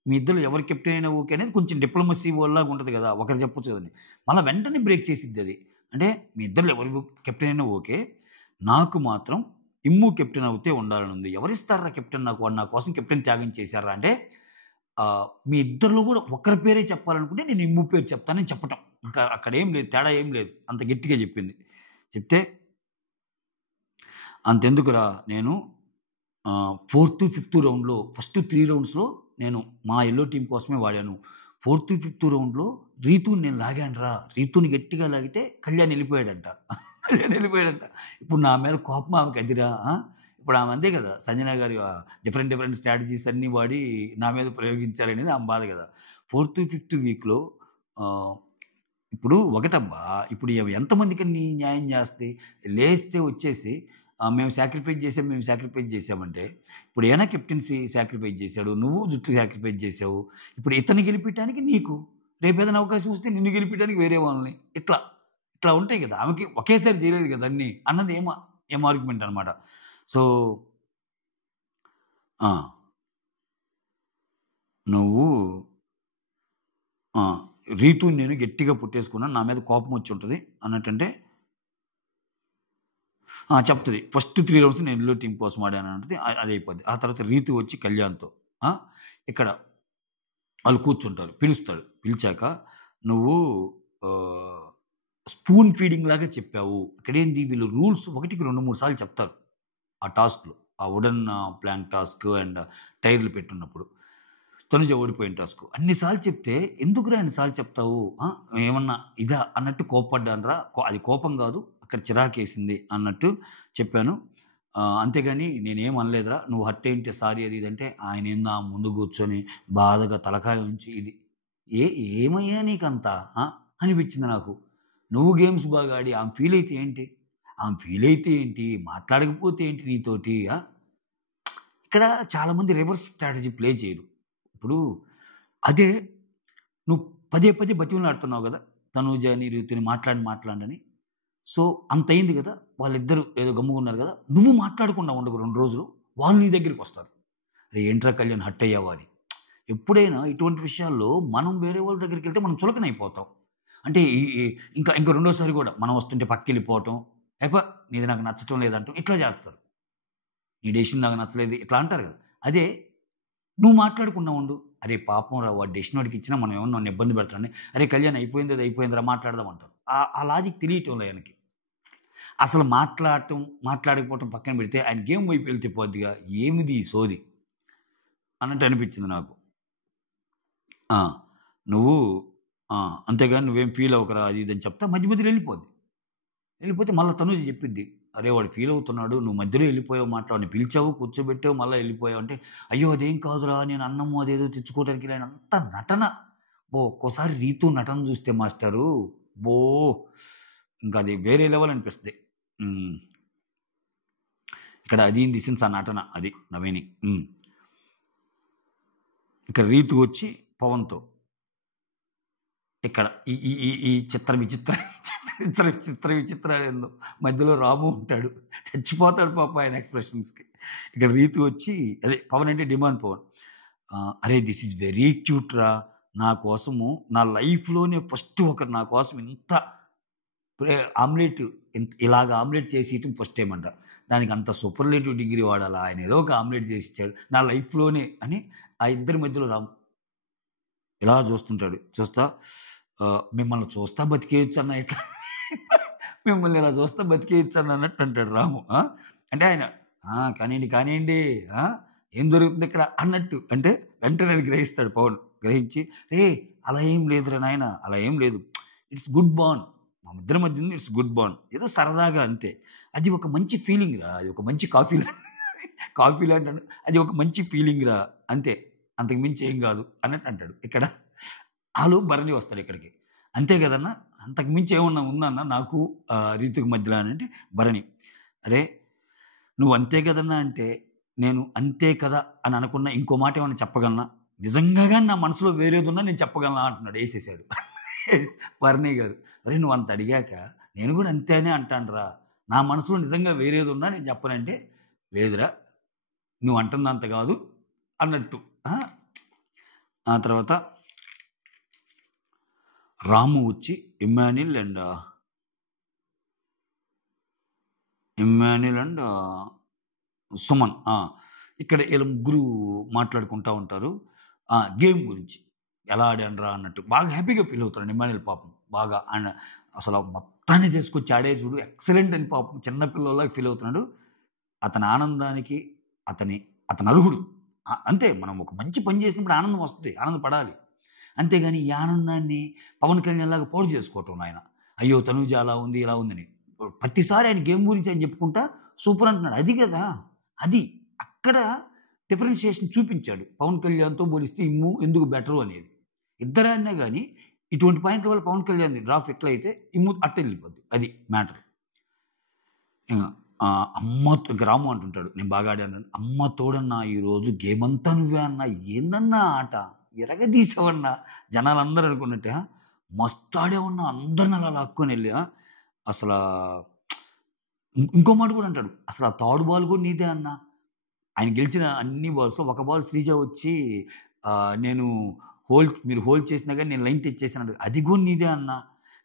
మీ ఇద్దరిలో ఎవరు కెప్టెన్ అయినా ఓకే అనేది కొంచెం డిప్లొమసీ లాగా ఉంటది గదా! ఒకరు చెప్పొచ్చు కదండీ. మళ్ళా వెంటనే బ్రేక్ చేసిద్దది. అంటే మీ ఇద్దరిలో ఎవరు కెప్టెన్ అయినా ఓకే. నాకు మాత్రం ఇమ్ము కెప్టెన్ అవుతే ఉండాలనుంది. ఎవరిస్తార్రా కెప్టెన్ నాకు? వాడు నా కోసం కెప్టెన్ త్యాగం చేశార్రా అంటే మీ ఇద్దరిలో గూడా ఒకరి పేరే చెప్పాలనుకుంటే నేను ఇమ్ము పేరు చెప్తానని చెప్పటం. ఇంకా అక్కడేం లేదు. తేడా ఏం లేదు. అంత గట్టిగా చెప్పింది. చెప్తే అంతెందుకురా నేను ఫోర్త్, ఫిఫ్త్ రౌండ్‌లో ఫస్ట్ 3 రౌండ్స్‌లో నేను మా యెల్లో టీమ్ కోసమే వాడాను. ఫోర్త్, ఫిఫ్త్ రౌండ్‌లో రీతూని నేను లాగానురా. రీతూని గట్టిగా లాగితే కళ్యాణ్ ఎళ్ళిపోయాడంట. కళ్యాణ్ ఎళ్ళిపోయాడంట. ఇప్పుడు నా మీద కోపం ఆమెకి అదిరా. ఇప్పుడు ఆమె అంతే కదా! సంజన గారి డిఫరెంట్ స్ట్రాటజీస్ అన్నీ వాడి నా మీద ప్రయోగించారనేది ఆమె బాధ కదా! ఫోర్త్, ఫిఫ్త్ వీక్‌లో ఆహ్, ఇప్పుడు ఒకటబ్బా! ఇప్పుడు ఎంతమందికని న్యాయం చేస్తది? లేస్తే వచ్చేసి మేము సాక్రిఫైస్ చేసామంటే, ఇప్పుడు ఈయన కెప్టెన్సీ సాక్రిఫైస్ చేసాడు. నువ్వు జుట్టు సాక్రిఫైస్ చేసావు. ఇప్పుడు ఇతన్ని గెలిపియటానికి నీకు, రేపేదైనా అవకాశం వస్తే నిన్ను గెలిపియడానికి వేరే వాళ్ళని. ఇట్లా ఉంటాయి కదా! ఆమెకి ఒకేసారి చేయలేదు కదా అన్నీ అన్నది ఏం ఆర్గ్యుమెంట్ అనమాట. సో ఆ! నువ్వు ఆ! రీతూని నేను గట్టిగా పుట్టేసుకున్నాను. నా మీద కోపం వచ్చుంటది అన్నట్టంటే చెప్తది. ఫస్ట్ 3 రౌండ్స్ నేను యెల్లో టీమ్ కోసం ఆడానంటది. అదయిపోద్ది. ఆ తర్వాత రీతు వచ్చి కళ్యాణ్‌తో ఆ! ఇక్కడ ఆళ్ళు కూర్చుంటారు. పిలుస్తాడు. పిలిచాక నువ్వు ఆహ్, స్పూన్ ఫీడింగ్ లాగా చెప్పావు. ఇక్కడేంది వీళ్ళు రూల్స్ ఒకటికి 2, 3 సార్లు చెప్తారు. ఆ టాస్క్‌లో. ఆ వుడెన్ ప్లాంక్ టాస్క్ అండ్ టైర్‌లు పెట్టున్నప్పుడు. తనుజ ఓడిపోయిన టాస్క్. అన్ని సార్లు చెప్తే ఎందుకురా అన్ని సార్లు చెప్తావు? ఏమన్నా ఇదా అన్నట్టు కోప్పడ్డానురా. అది కోపం గాదు. అక్కడ చిరాకేసింది అన్నట్టు చెప్పాను. అంతేగాని నేనేం అనలేదురా. నువ్వు హర్ట్ అయ్యుంటే సారీ అది ఇది అంటే ఆయనేందో ముందు కూర్చొని బాధగా తలకాయ ఉంచి ఇది ఏ ఏమయ్యా నీకంతా అనిపించింది నాకు. నువ్వు గేమ్స్ బాగా ఆడి ఆమె ఫీల్ అయితే ఏంటి? ఆమె ఫీల్ అయితే ఏంటి? మాట్లాడకపోతే ఏంటి నీతోటి? ఇక్కడ చాలామంది రివర్స్ స్ట్రాటజీ ప్లే చేయరు. ఇప్పుడు అదే నువ్వు పదే బతిమిలాడుతున్నావు గదా! తనూజని, రీతుని మాట్లాడని. సో, అంతయింది గదా! వాళ్ళిద్దరూ ఏదో గమ్ముగున్నారు గదా! నువ్వు మాట్లాడకుండా ఉండకు 2 రోజులు. వాళ్ళు నీ దగ్గరికొస్తారు. "అరేయ్! ఏంట్రా కళ్యాణ్ హర్ట్ అయ్యావా" అని. ఎప్పుడైనా ఇటువంటి విషయాల్లో మనం వేరే వాళ్ళ దగ్గరికెళ్తే మనం చులకనైపోతాం. అంటే ఈ ఈ ఇంకా రెండోసారి గూడా మనం వస్తుంటే పక్కకెళ్ళిపోవటం. నీది నాకు నచ్చటం లేదంటం. ఇట్లా జేస్తారు. నీ డెసిషన్ నాకు నచ్చలేదు. ఇట్లా అంటారు గదా! అదే నువ్వు మాట్లాడకుండా ఉండు. అరే పాపం రా! వాడు డెసిషన్ వాడికిచ్చినా మనం ఏమన్నా నన్ను ఇబ్బంది పెడతాడని. అరే కళ్యాణ్ అయిపోయింది అది అయిపోయిందిరా మాట్లాడదాం అంటారు. ఆ లాజిక్ తెలియటంలే ఆయనకి. అసలు మాట్లాడకపోవటం పక్కన పెడితే ఆయన గేమ్ వైపు వెళ్తే పోద్దిగా. ఏమిది ఈ సోది అన్నట్టు అనిపించింది నాకు. ఆ! నువ్వు ఆ! అంతేగాని నువ్వేం ఫీల్ అవ్వకురా అది ఇది అని చెప్తా మధ్య మధ్యలో వెళ్ళిపోద్ది. వెళ్ళిపోతే మళ్ళా తనూజ చెప్పిద్ది. "అరే! వాడు ఫీల్ అవుతున్నాడు. నువ్వు మధ్యలో ఎళ్ళిపోయావు మాట వాడిని పిలిచావు, కూర్చోబెట్టావు, మళ్ళా ఎళ్ళిపోయావు" అంటే, "అయ్యో! అదేం కాదురా నేను అన్నము అదేదో తెచ్చుకోవడానికి ఎళ్ళాను" అంతా నటన. ఒక్కోసారి రీతూ నటన చూస్తే మాస్టారు అబ్బో! ఇంక అది వేరే లెవెల్ అనిపిస్తది. హ్మ్. ఇక్కడ అది ఇన్ ది సెన్స్ ఆ నటన అది నా మీనింగ్. ఇక్కడ రీతు వచ్చి పవన్‌తో ఇక్కడ ఈ ఈ ఈ ఈ విచిత్రాలేందో మధ్యలో రాము ఉంటాడు. చచ్చిపోతాడు పాపం ఆయన ఎక్స్‌ప్రెషన్స్‌కి. ఇక్కడ రీతు వచ్చి అదే పవన్ అంటే డిమాండ్ పవన్. "అరేయ్! దిస్ ఈస్ వెరీ క్యూట్ రా! నా కోసము నా లైఫ్‌లోనే ఫస్ట్ ఒకరు నా కోసం ఇంత ఆమ్లెట్ ఇలాగ ఆమ్లెట్ చేసి ఇయటం ఫస్ట్ టైమ్ అంట. దానికి అంత సూపర్‌లేటివ్ డిగ్రీ వాడాలా? ఆయన ఏదో ఒక ఆమ్లెట్ చేసిచ్చాడు. నా లైఫ్‌లోనే" అని ఆ ఇద్దరి మధ్యలో రాము ఇలా చూస్తుంటాడు. చూస్తా మిమ్మల్ని చూస్తా బతికేయొచ్చన్న ఇట్లా మిమ్మల్ని ఇలా చూస్తా బతికేయొచ్చన్న అన్నట్టు అంటాడు రాము. అంటే ఆయన కానియండి, కానియండి. ఆ! ఏం జరుగుతుందిక్కడ అన్నట్టు. అంటే వెంటనే అది గ్రహిస్తాడు పవన్. గ్రహించి, "రేయ్! అలా ఏం లేదురా నాయన. అలా ఏం లేదు. It's good bond. మా ఇద్దరి మధ్య ఉంది ఇట్స్ గుడ్ బాండ్. ఏదో సరదాగా అంతే. అది ఒక మంచి ఫీలింగ్ రా. అది ఒక మంచి కాఫీ కాఫీ లాంటి అది ఒక మంచి ఫీలింగ్ రా అంతే. అంతకు మించి ఏం గాదు" అన్నట్టు అంటాడు. ఇక్కడ ఆలోపు భరణి వస్తాడు ఇక్కడికి. "అంతే గదన్నా! అంతకు మించి ఏమన్నా ఉందన్నా నాకు రీతుకి మధ్యలో" అనంటే భరణి, "అరే! నువ్వు అంతే గదన్నా అంటే, నేను అంతే కదా అని అనకుండా ఇంకో మాట ఏమన్నా చెప్పగలనా? నిజంగా గాని నా మనసులో వేరేదున్నా నేను చెప్పగలనా" అంటున్నాడు. ఏసేసాడు. భరణి గారు. "ఒరేయ్! నువ్వంత అడిగాక నేను గూడా అంతే అనే అంటానురా. నా మనసులో నిజంగా వేరేదున్నా నేను చెప్పనంటే, లేదురా నువ్వు అంటుందంత గాదు" అన్నట్టు. ఆ! ఆ తర్వాత రాము వచ్చి Emmanuel and Emmanuel and Suman. ఇక్కడ ఈళ్ళ ముగ్గురు మాట్లాడుకుంటా ఉంటారు. గేమ్ గురించి. ఎలా ఆడానురా అన్నట్టు. బాగా హ్యాపీగా ఫీల్ అవుతాడు ఇమ్మాన్యుల్ పాపం. బాగా ఆయన అసలు మొత్తాన్ని తీసుకొచ్చి ఆడే చూడు ఎక్సలెంట్ అని పాపం చిన్న పిల్లోడిలాగా ఫీల్ అవుతున్నాడు. అతని ఆనందానికి అతని అతను అర్హుడు. అంతే మనం ఒక మంచి పని చేసినప్పుడు ఆనందం వస్తది. ఆనందపడాలి. అంతేగాని ఈ ఆనందాన్ని పవన్ కళ్యాణ్‌లాగా పాడు చేసుకోవటం నాయన. అయ్యో! తనూజ అలా ఉంది, ఇలా ఉందని. ప్రతిసారి ఆయన గేమ్ గురించి ఆయన చెప్పుకుంటా సూపర్ అంటున్నాడు. అది గదా! అది. అక్కడ డిఫరెన్షియేషన్ చూపించాడు. పవన్ కళ్యాణ్‌తో పోలిస్తే ఇమ్ము ఎందుకు బెటరు అనేది. ఇద్దరు ఆడినా గాని ఇటువంటి పాయింట్ల వల్ల పవన్ కళ్యాణ్‌ది డ్రాప్ ఎట్లయితే ఇమ్ము అట్టెళ్ళిపోద్ది. అది మ్యాటర్. ఇంగ ఇంక రాము అంటుంటాడు. నేను బాగా ఆడానని. "అమ్మ తోడన్నా ఈరోజు గేమంతా నువ్వే అన్నా. ఏందన్నా ఆట? ఇరగదీసావన్నా." జనాలందరూ అనుకున్నట్టే మస్తు ఆడావన్నా అందరిని అలా లాక్కొనెళ్ళి అసలా ఇంకో మాట కూడా అంటాడు. "అసలు ఆ థర్డ్ బాల్ కూడా నీదే అన్నా. ఆయన గెలిచిన అన్ని బాల్స్‌లో ఒక బాల్ శ్రీజ వచ్చి నేను మీరు హోల్డ్ చేసినా గాని నేను లైన్ తెచ్చేసాను. అది కూడా నీదే అన్నా.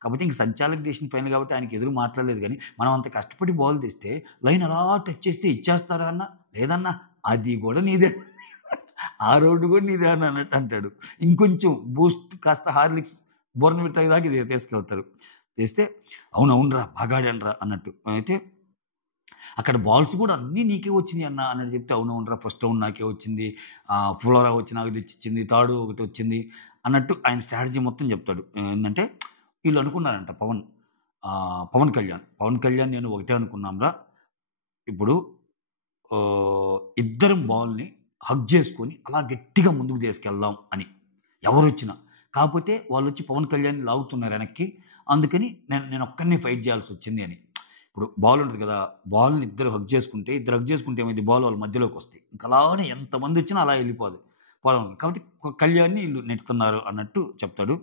కాకపోతే ఇంక సంచాలక్ డెసిషన్ ఫైనల్ కాబట్టి ఆయనకి ఎదురు మాట్లాడలేదు గానీ, మనం అంత కష్టపడి బాల్ తెస్తే లైన్ అలా టచ్ చేస్తే ఇచ్చేస్తారా అన్నా? లేదన్నా అది కూడా నీదే. ఆ రౌండ్ కూడా నీదే అన్నా" అన్నట్టు అంటాడు. ఇంకొంచెం బూస్ట్ కాస్త హార్లిక్స్, బోర్న్‌విటా దాకా ఇది తీసుకెళ్తారు. తెస్తే "అవునవునురా బాగా ఆడానురా" అన్నట్టు. అయితే అక్కడ బాల్స్ కూడా అన్నీ నీకే వచ్చినియి అన్నా అన్నట్టు చెప్తే, "అవునవునురా ఫస్ట్ రౌండ్ నాకే వచ్చింది. ఫ్లోరా వచ్చి నాకు తెచ్చిచ్చింది. థర్డ్ ఒకటొచ్చింది" అన్నట్టు ఆయన స్ట్రాటజీ మొత్తం చెప్తాడు. ఏందంటే వీళ్ళు అనుకున్నారంట పవన్ కళ్యాణ్. పవన్ కళ్యాణ్ నేను ఒకటే అనుకున్నాంరా. ఇప్పుడు ఇద్దరం బాల్‌ని హగ్ చేసుకొని అలా గట్టిగా ముందుకు తీసుకెళ్దాం అని. ఎవరొచ్చినా. కాపోతే వాళ్ళొచ్చి పవన్ కళ్యాణ్‌ని లాగుతున్నారు వెనక్కి. అందుకని నేనొక్కడినే ఫైట్ చేయాల్సొచ్చింది అని. ఇప్పుడు బాల్ ఉంటది కదా! బాల్‌ని ఇద్దరు హగ్ చేసుకుంటే, ఇద్దరు హగ్ చేసుకుంటే ఏమైద్ది బాల్ వాళ్ళ మధ్యలోకొస్తాయి. ఇంక అలానే ఎంతమందొచ్చినా అలా ఎళ్ళిపోదు. పొలం కాబట్టి కళ్యాణ్‌ని ఈళ్ళు నెట్టుతున్నారు అన్నట్టు చెప్తాడు.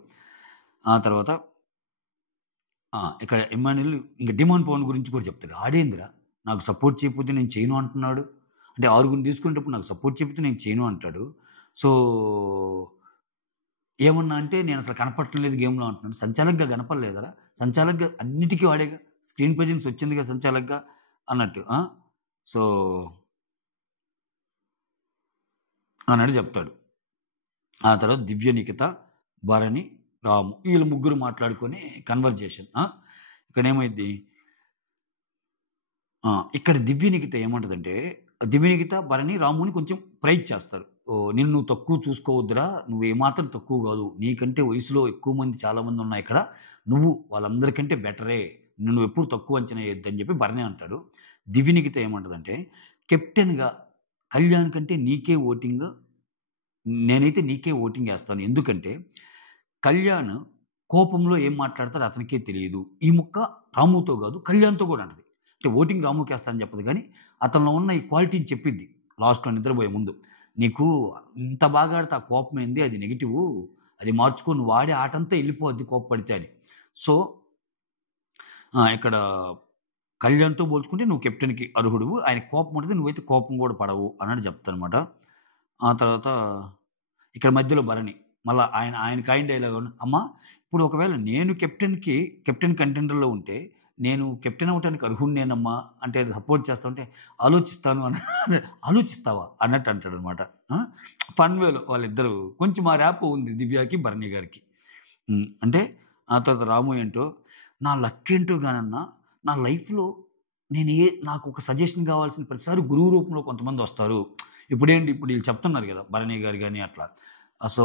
ఆ తర్వాత ఇక్కడ ఇమ్మాన్యుల్ ఇంక డిమాండ్ పవన్ గురించి కూడా చెప్తాడు. "ఆడేందిరా నాకు సపోర్ట్ చేయకపోతే నేను చేయను అంటున్నాడు. అంటే ఆరుగురిని తీసుకునేటప్పుడు నాకు సపోర్ట్ చెప్పితే నేను చేయను అంటాడు. సో, ఏమన్నా అంటే నేనసలు కనపడటం లేదు గేమ్‌లో" అంటున్నాడు. సంచాలక్‌గా కనపడలేదరా? సంచాలక్‌గా అన్నిటికి వాడేగా. స్క్రీన్ ప్రెజెన్స్ వచ్చిందిగా సంచాలక్‌గా అన్నట్టు. సో, అన్నట్టు చెప్తాడు. ఆ తర్వాత దివ్య, నిఖిత, భరణి, రాము ఈళ్ళు ముగ్గురు మాట్లాడుకొని కన్వర్జేషన్. ఇక్కడేమైద్ది ఇక్కడ దివ్య నిఖిత ఏమంటదంటే, దివ్య నిఖిత, భరణి, రాముని కొంచెం ప్రైజ్ చేస్తారు. నిన్ను నువ్వు తక్కువ చూసుకోవద్దురా! నువ్వు ఏమాత్రం తక్కువ గాదు. నీకంటే వయసులో ఎక్కువ మంది చాలా మందున్నారు ఇక్కడ. నువ్వు వాళ్ళందరికంటే బెటరే. నువ్వెప్పుడు తక్కువ అంచనా ఎయొద్దని చెప్పి భరణి అంటాడు. దివ్య నిఖిత ఏమంటదంటే, కెప్టెన్‌గా కళ్యాణ్ కంటే నీకే ఓటింగ్ నేనైతే నీకే ఓటింగేస్తాను. ఎందుకంటే, కళ్యాణ్ కోపంలో ఏం మాట్లాడతాడో అతనికే తెలీదు. ఈ ముక్క రాముతో గాదు, కళ్యాణ్‌తో గూడా అంటది. అంటే ఓటింగ్ రాముకేస్తా అని చెప్పదు గానీ, అతనిలో ఉన్న ఈ క్వాలిటీని చెప్పిద్ది లాస్ట్‌లో నిద్రబోయే ముందు. "నీకు ఇంత బాగా ఆడితే ఆ కోపమేంది అది నెగెటివు. అది మార్చుకో నువ్వు ఆడే ఆటంతా ఎళ్ళిపోద్ది కోప్పడితే" అని. సో, ఇక్కడ కళ్యాణ్‌తో పోల్చుకుంటే నువ్వు కెప్టెన్‌కి అర్హుడువు. ఆయనకి కోపం ఉంటది. నువ్వైతే కోపం గూడా పడవు అన్నట్టు చెప్తానమాట. ఆ తర్వాత ఇక్కడ మధ్యలో భరణి. మళ్ళా ఆయన కాయిన్ డైలాగ్ అమ్మా! ఇప్పుడు ఒకవేళ నేను కెప్టెన్ కంటెండర్‌లో ఉంటే, నేను కెప్టెన్ అవ్వటానికి అర్హుడినేనమ్మా అంటే సపోర్ట్ చేస్తా అంటే, ఆలోచిస్తాను ఆలోచిస్తావా? అన్నట్టు అంటాడనమాట. ఫన్ వేలో వాళ్ళిద్దరూ కొంచెం ఆ ర్యాప్ ఉంది దివ్యకి, భరణి గారికి. అంటే ఆ తర్వాత రాము ఏంటో, నా లక్ ఏంటో గానన్నా, నా లైఫ్‌లో నాకు ఒక సజెషన్ కావాల్సిన ప్రతిసారి గురువు రూపంలో కొంతమందొస్తారు. ఇప్పుడు ఈళ్ళు చెప్తున్నారు గదా! భరణి గారు గాని అట్లా. సో,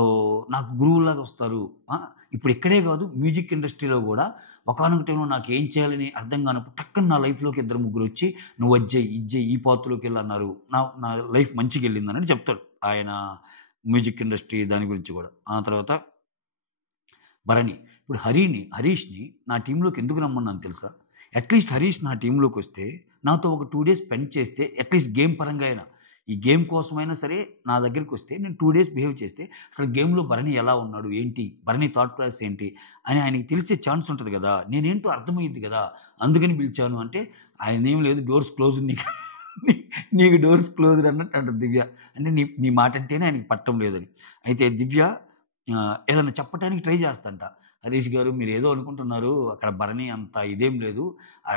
నాకు గురువులాగా వస్తారు. ఆ! ఇప్పుడు ఇక్కడే గాదు మ్యూజిక్ ఇండస్ట్రీలో గూడా ఒకానొక టైంలో నాకేం చేయాలని అర్థం కానప్పుడు టక్కన నా లైఫ్‌లోకి ఇద్దరు ముగ్గురొచ్చి "నువ్వు అది జెయ్యి, ఇది జెయ్యి, ఈ పాత్రలోకెళ్ళన్నారు." నా నా లైఫ్ మంచిగెళ్ళిందన్నట్టు చెప్తాడు. ఆయన మ్యూజిక్ ఇండస్ట్రీ దాని గురించి గూడా. ఆ తర్వాత భరణి. ఇప్పుడు 'హరీష్‌ని' నా టీమ్‌లోకి ఎందుకు రమ్మన్నాను తెలుసా? అట్‌లీస్ట్ 'హరీష్' నా టీమ్‌లోకొస్తే నాతో ఒక 2 డేస్ స్పెండ్ చేస్తే అట్‌లీస్ట్ గేమ్ పరంగా అయినా, ఈ గేమ్ కోసమైనా సరే నా దగ్గరికొస్తే నేను 2 డేస్ బిహేవ్ చేస్తే అసలు గేమ్‌లో భరణి ఎలా ఉన్నాడు? ఏంటి? భరణి థాట్ ప్రాసెస్ ఏంటి? అని ఆయనకి తెలిసే ఛాన్స్ ఉంటది గదా! నేనేంటో అర్థమయ్యిద్ది గదా! అందుకని పిలిచాను అంటే, ఆయనేం లేదు డోర్స్ క్లోజ్డ్ నీకు నీకు డోర్స్ క్లోజ్డ్ అన్నట్టు అంటది దివ్య. అంటే నీ నీ మాటంటేనే ఆయనకి పట్టం లేదని. అయితే దివ్య ఏదన్నా చెప్పటానికి ట్రై చేస్తంట. హరీష్ గారు మీరేదో అనుకుంటున్నారు. అక్కడ భరణి అంత ఇదేం లేదు.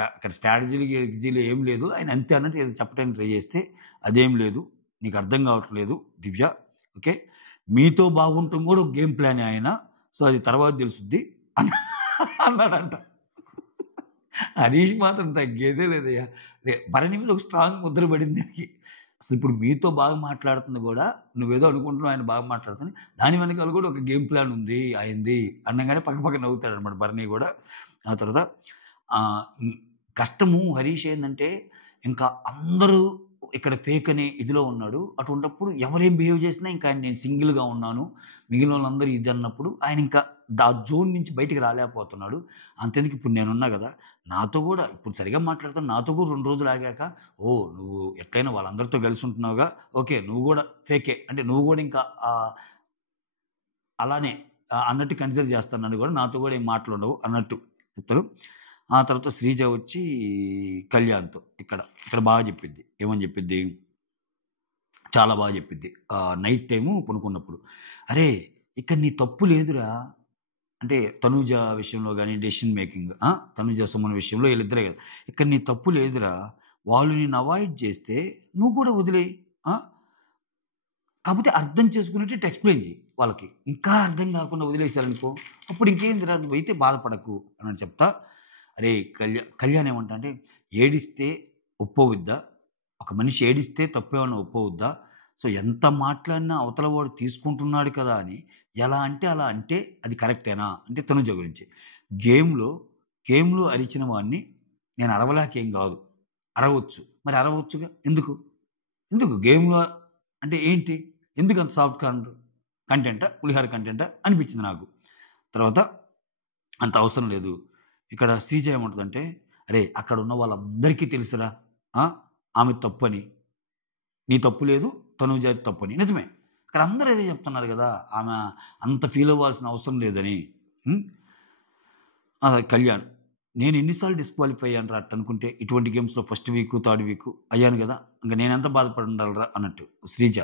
అక్కడ స్ట్రాటజీలు, గిడ్జీలు ఏం లేదు. ఆయన అంతే అన్నట్టు ఏదో చెప్పడానికి ట్రై చేస్తే, అదేం లేదు. నీకు అర్థం కావట్లేదు దివ్య. ఓకే. మీతో బాగుంటం కూడా ఒక గేమ్ ప్లానే ఆయన. సో, అది తర్వాత తెలుసుద్ది అన్న అన్నాడంట. హరీష్ మాత్రం తగ్గేదే లేదయ్యా. భరణి మీద ఒక స్ట్రాంగ్ ముద్ర పడింది దానికి. అసలిప్పుడు మీతో బాగా మాట్లాడుతుంది గూడా, నువ్వేదో అనుకుంటున్నావు ఆయన బాగా మాట్లాడుతదని, దాని వెనకాల గూడా ఒక గేమ్ ప్లాన్ ఉంది ఆయనది అనంగానే పక్క పక్క నవ్వుతాడనమాట భరణి గూడా. ఆ తర్వాత హ్మ్. కష్టము హరీష్ ఏందంటే, ఇంకా అందరూ ఇక్కడ ఫేక్ అనే ఇదిలో ఉన్నాడు. అటువంటప్పుడు ఎవరేం బిహేవ్ చేసినా ఇంకా నేను సింగిల్‌గా ఉన్నాను. మిగిలినోళ్ళందరూ ఇదన్నప్పుడు ఆయనింకా జోన్ నుంచి బయటికి రాలేకపోతున్నాడు. అంతెందుకు ఇప్పుడు నేనున్నా గదా! నాతో గూడా ఇప్పుడు సరిగ్గా మాట్లాడుతాను. నాతో గూడా 2 రోజులు ఆగాక, ఓహ్! నువ్వు ఎట్లైనా వాళ్ళందరితో కలిసుంటున్నావుగా, ఓకే. నువ్వు గూడా ఫేకే. అంటే నువ్వు గూడా ఇంకా అలానే అన్నట్టు కన్సిడర్ చేస్తాను నన్ను గూడా. నాతో గూడా ఏం మాటలుండవు అన్నట్టు చెప్తారు. ఆ తర్వాత శ్రీజ వచ్చి కళ్యాణ్‌తో ఇక్కడ బాగా జెప్పిద్ది. ఏమని జెప్పిద్ది? చాలా బాగా జెప్పిద్ది. Night time పనుకున్నప్పుడు. "అరేయ్! ఇక్కడ నీ తప్పు లేదురా." అంటే తనూజ విషయంలో గాని, డెసిషన్ మేకింగ్ తనూజ, సుమన్ విషయంలో ఈళ్ళిద్దరే గదా! "ఇక్కడ నీ తప్పు లేదురా. వాళ్ళు నిన్ను అవాయిడ్ చేస్తే నువ్వు కూడా వదిలేయి. ఆ! కాపోతే అర్థం చేసుకునేటట్టు ఎక్స్‌ప్లెయిన్ చెయి వాళ్ళకి. ఇంకా అర్థం కాకుండా వదిలేసారనుకో, అప్పుడు ఇంకేందిరా నువ్వైతే బాధపడకు" అని చెప్తా. అరేయ్! కళ్యాణ్ ఏమంటా అంటే, "ఏడిస్తే ఒప్పవుద్దా? ఒక మనిషి ఏడిస్తే తప్పేమన్నా ఒప్పవుద్దా? సో, ఎంత మాట్లాడినా అవతల వాడు తీసుకుంటున్నాడు కదా!" అని ఎలా అంటే అలా అంటే అది కరెక్టేనా? అంటే తనుజ గురించి. గేమ్‌లో, గేమ్‌లో అరిచిన వాడిని నేను అరవలేక ఏం గాదు. అరవచ్చు. మరి అరవచ్చుగా. ఎందుకు? ఎందుకు గేమ్‌లో అంటే ఏంటి? ఎందుకంత సాఫ్ట్ కంటెంటా? పులిహోర కంటెంటా? అనిపించింది నాకు. తర్వాత అంత అవసరం లేదు. ఇక్కడ శ్రీజ ఏమంటదంటే, "అరేయ్! అక్కడున్న వాళ్ళందరికీ తెలుసురా! ఆ! ఆమె తప్పని. నీ తప్పు లేదు. తనూజది తప్పని." నిజమే. ఇక్కడ అందరూ అదే చెప్తున్నారు గదా! ఆమె అంత ఫీల్ అవ్వాల్సిన అవసరం లేదని. హ్మ్. కళ్యాణ్. నేను ఎన్ని సార్లు డిస్‌క్వాలిఫై అయ్యానురా అట్టనుకుంటే. ఇటువంటి గేమ్స్‌లో ఫస్ట్ వీకు, థర్డ్ వీకు అయ్యాను గదా! ఇంక నేనెంత బాధపడి ఉండాలిరా అన్నట్టు. శ్రీజ.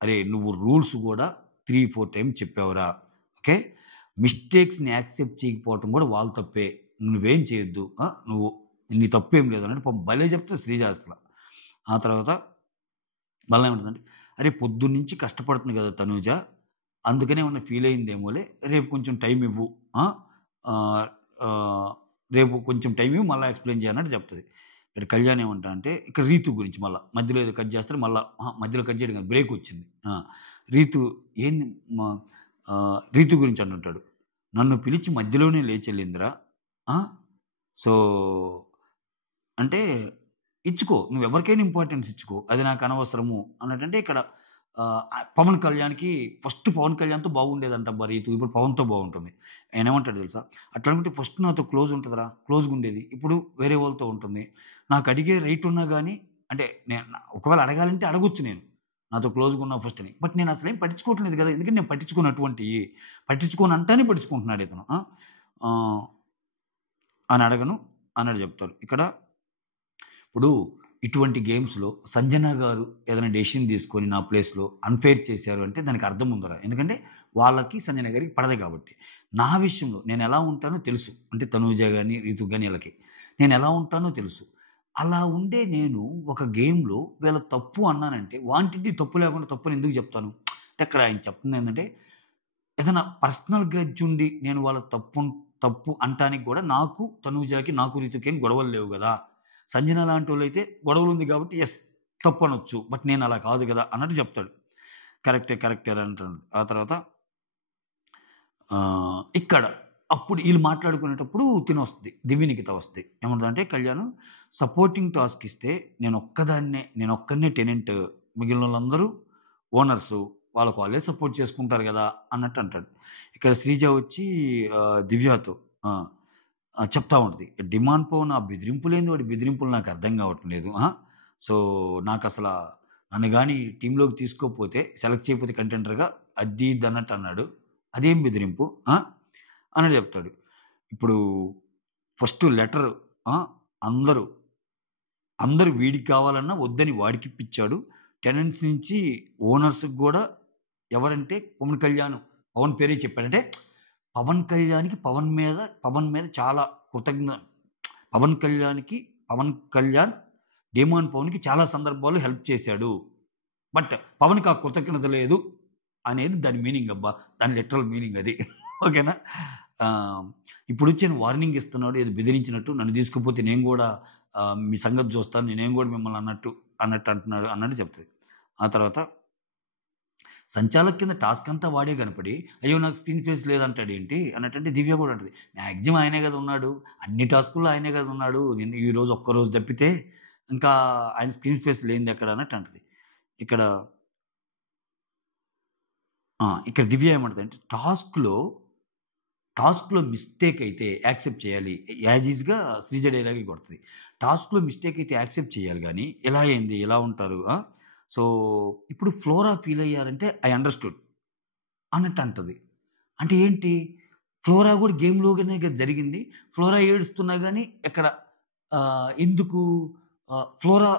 అరేయ్! నువ్వు రూల్స్ గూడా 3, 4 టైమ్స్ చెప్పావురా. ఓకే. మిస్టేక్స్‌ని యాక్సెప్ట్ చేయకపోవటం గూడా వాళ్ళ తప్పే. నువ్వేం చేయొద్దు. నువ్వు నీ తప్పేం లేదు అన్నట్టు పాపం భలే చెప్తది శ్రీజ అసల. ఆ తర్వాత మళ్ళా ఏమంటదంటే, "అరే! పొద్దున్నుంచి కష్టపడుతుంది గదా తనూజ. అందుకని ఏమన్నా ఫీల్ అయిందేమోలే. రేపు కొంచెం టైమ్ ఇవ్వు. ఆ! ఆహ్, ఆహ్, రేపు కొంచెం టైమ్ ఇవ్వు మళ్ళా ఎక్స్‌ప్లెయిన్ చెయి" అన్నట్టు చెప్తది. ఇక్కడ కళ్యాణ్ ఏమంటా అంటే, ఇక్కడ రీతు గురించి మళ్ళా. మధ్యలో ఏదో కట్ చేస్తాడు మళ్ళా మధ్యలో కట్ చేయడం కాదు బ్రేక్ వచ్చింది. రీతు ఏంది మా రీతు గురించి అంటుంటాడు. "నన్ను పిలిచి మధ్యలోనే లేచెళ్ళిందిరా. ఆ! సో" అంటే ఇచ్చుకో. నువ్వెవరికైనా ఇంపార్టెన్స్ ఇచ్చుకో. అది నాకనవసరము అన్నట్టంటే ఇక్కడ పవన్ కళ్యాణ్‌కి ఫస్ట్ పవన్ కళ్యాణ్‌తో బాగుండేదంటబ్బా రీతు. ఇప్పుడు పవన్‌తో బాగుంటుంది. ఆయనేమంటాడో తెలుసా? "అట్లనుకుంటే ఫస్ట్ నాతో క్లోజ్ ఉంటదిరా. క్లోజ్‌గుండేది. ఇప్పుడు వేరే వాళ్ళతో ఉంటుంది. నాకు అడిగే రైట్ ఉన్నా గాని అంటే ఒకవేళ అడగాలంటే అడగొచ్చు నేను. నాతో క్లోజ్‌గున్నావు ఫస్ట్ అని. బట్ నేను అసలేం పట్టించుకోవట్లేదు లేదు గదా! ఎందుకంటే నేను పట్టించుకోను అటువంటియి. పట్టించుకోనంటానే పట్టించుకుంటున్నాడు ఇతను. ఆహ్, అని అడగను అన్నట్టు చెప్తారు. ఇక్కడ ఇప్పుడు ఇటువంటి గేమ్స్‌లో సంజన గారు ఏదైనా డెసిషన్ తీసుకొని నా ప్లేస్‌లో అన్‌ఫెయిర్ చేశారు అంటే దానికి అర్థం ఉందిరా. ఎందుకంటే వాళ్ళకి సంజన గారికి పడదు కాబట్టి. నా విషయంలో నేనెలా ఉంటానో తెలుసు. అంటే తనూజ గాని, రీతు గాని ఈళ్ళకి. నేనెలా ఉంటానో తెలుసు. అలా ఉండే నేను ఒక గేమ్‌లో వీళ్ళ తప్పు అన్నానంటే వాంటిది తప్పు లేకుండా తప్పని ఎందుకు చెప్తాను? అంటే అక్కడ ఆయన చెప్తుందేంటంటే ఏదైనా పర్సనల్ గ్రడ్జ్ ఉండి నేను వాళ్ళ తప్పు తప్పు అంటానికి కూడా నాకు, తనూజకి, నాకు, రితుకేం గొడవలు లేవు గదా! సంజన లాంటోళ్ళైతే గొడవలుంది కాబట్టి యెస్ తప్పనొచ్చు. బట్ నేను అలా కాదు గదా! అన్నట్టు చెప్తాడు. కరెక్టే, కరెక్టే అంటాడు. ఆ తర్వాత ఇక్కడ అప్పుడు ఈళ్ళు మాట్లాడుకునేటప్పుడు తినొస్తది. దివ్య నిఖిత వస్తది. ఏమంటదంటే కళ్యాణ్ సపోర్టింగ్ టాస్క్ ఇస్తే నేనొక్కడినే టెనెంట్ మిగిలినోళ్ళందరూ ఓనర్సు. వాళ్ళకి వాళ్ళే సపోర్ట్ చేసుకుంటారు గదా! అన్నట్టు అంటాడు. ఇక్కడ శ్రీజ వచ్చి దివ్యతో ఆ! చెప్తా ఉంటది. డిమాండ్ పవన్ ఆ బెదిరింపులేంది వాడి బెదిరింపులు నాకు అర్థం కావట్లేదు. సో, నాకసల నన్ను గాని టీమ్‌లోకి తీసుకోకపోతే సెలెక్ట్ చేయకపోతే కంటెండర్‌గా అది ఇది అన్నట్టు అన్నాడు. అదేం బెదిరింపు? అని చెప్తాడు. ఇప్పుడు ఫస్ట్ లెటర్ ఆ! అందరూ, అందరూ వీడికి కావాలన్నా వద్దని వాడికిప్పిచ్చాడు. టెనెంట్స్ నుంచి ఓనర్స్‌కి గూడా ఎవరంటే పవన్ కళ్యాణ్, పవన్ పేరే చెప్పాడు. అంటే పవన్ మీద చాలా కృతజ్ఞ పవన్ కళ్యాణ్ డీమాన్ పవన్‌కి చాలా సందర్భాల్లో హెల్ప్ చేశాడు. బట్ పవన్‌కి ఆ కృతజ్ఞత లేదు అనేది దాని మీనింగ్ అబ్బా! దాని లిటరల్ మీనింగ్ అది. ఓకేనా? ఆహ్, ఇప్పుడొచ్చి వార్నింగ్ ఇస్తున్నాడు ఏదో బెదిరించినట్టు. నన్ను తీసుకపోతే నేను గూడా మీ సంగతి జూస్తాను. నేను గూడా మిమ్మల్ని అన్నట్టు అంటున్నాడు అన్నట్టు చెప్తది. ఆ తర్వాత సంచాలక్ కింద టాస్క్ అంతా వాడే కనపడి, అయ్యో! నాకు స్క్రీన్ స్పేస్ లేదంటాడేంటి అన్నట్టంటే దివ్య గూడా అంటది. మాక్సిమం ఆయనే గదా ఉన్నాడు. అన్ని టాస్కుల్లో ఆయనే గదా ఉన్నాడు. నిన్న ఈరోజు ఒక్కరోజు తప్పితే ఇంకా ఆయన స్క్రీన్ స్పేస్ లేనిదెక్కడ అన్నట్టు అంటది. ఇక్కడ ఇక్కడ దివ్య ఏమంటదంటే టాస్క్‌లో మిస్టేక్ అయితే యాక్సెప్ట్ చేయాలి. యాజ్ ఈజ్‌గా శ్రీజ డైలాగే కొడతది. టాస్క్‌లో మిస్టేక్ అయితే యాక్సెప్ట్ చేయాలి గానీ, ఇలా ఏంది? ఇలా ఉంటారు. సో, ఇప్పుడు ఫ్లోరా ఫీల్ అయ్యారంటే ఐ అండర్‌స్టూడ్ అన్నట్టు అంటది. అంటే ఏంటి? ఫ్లోరా గూడా గేమ్‌లోగానే కదా జరిగింది. ఫ్లోరా ఏడుస్తున్నా గాని ఎక్కడ ఎందుకు ఫ్లోరా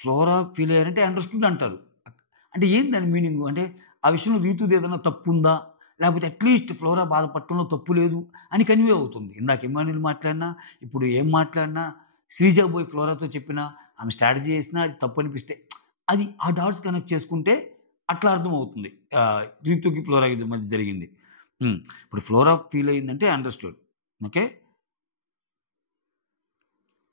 ఫ్లోరా ఫీల్ అయ్యారంటే అండర్‌స్టూడ్ అంటారు. అంటే ఏంటి దాని మీనింగు? అంటే ఆ విషయంలో రీతూదేదైనా తప్పుందా? లేకపోతే అట్‌లీస్ట్ ఫ్లోరా బాధపడటంలో తప్పు లేదు అని కన్వే అవుతుంది. ఇందాక ఇమ్మాన్యుల్ మాట్లాడినా, ఇప్పుడు ఏం మాట్లాడినా, శ్రీజ పోయి ఫ్లోరాతో చెప్పినా, ఆమె స్ట్రాటజీ ఏసినా అది తప్పనిపిస్తే అది ఆ డాట్స్ కనెక్ట్ చేసుకుంటే అట్లా అర్థమవుతుంది. రీతుకి, ఫ్లోరాకి మధ్య జరిగింది. ఇప్పుడు ఫ్లోరా ఫీల్ అయిందంటే అండర్‌స్టూడ్. ఓకే.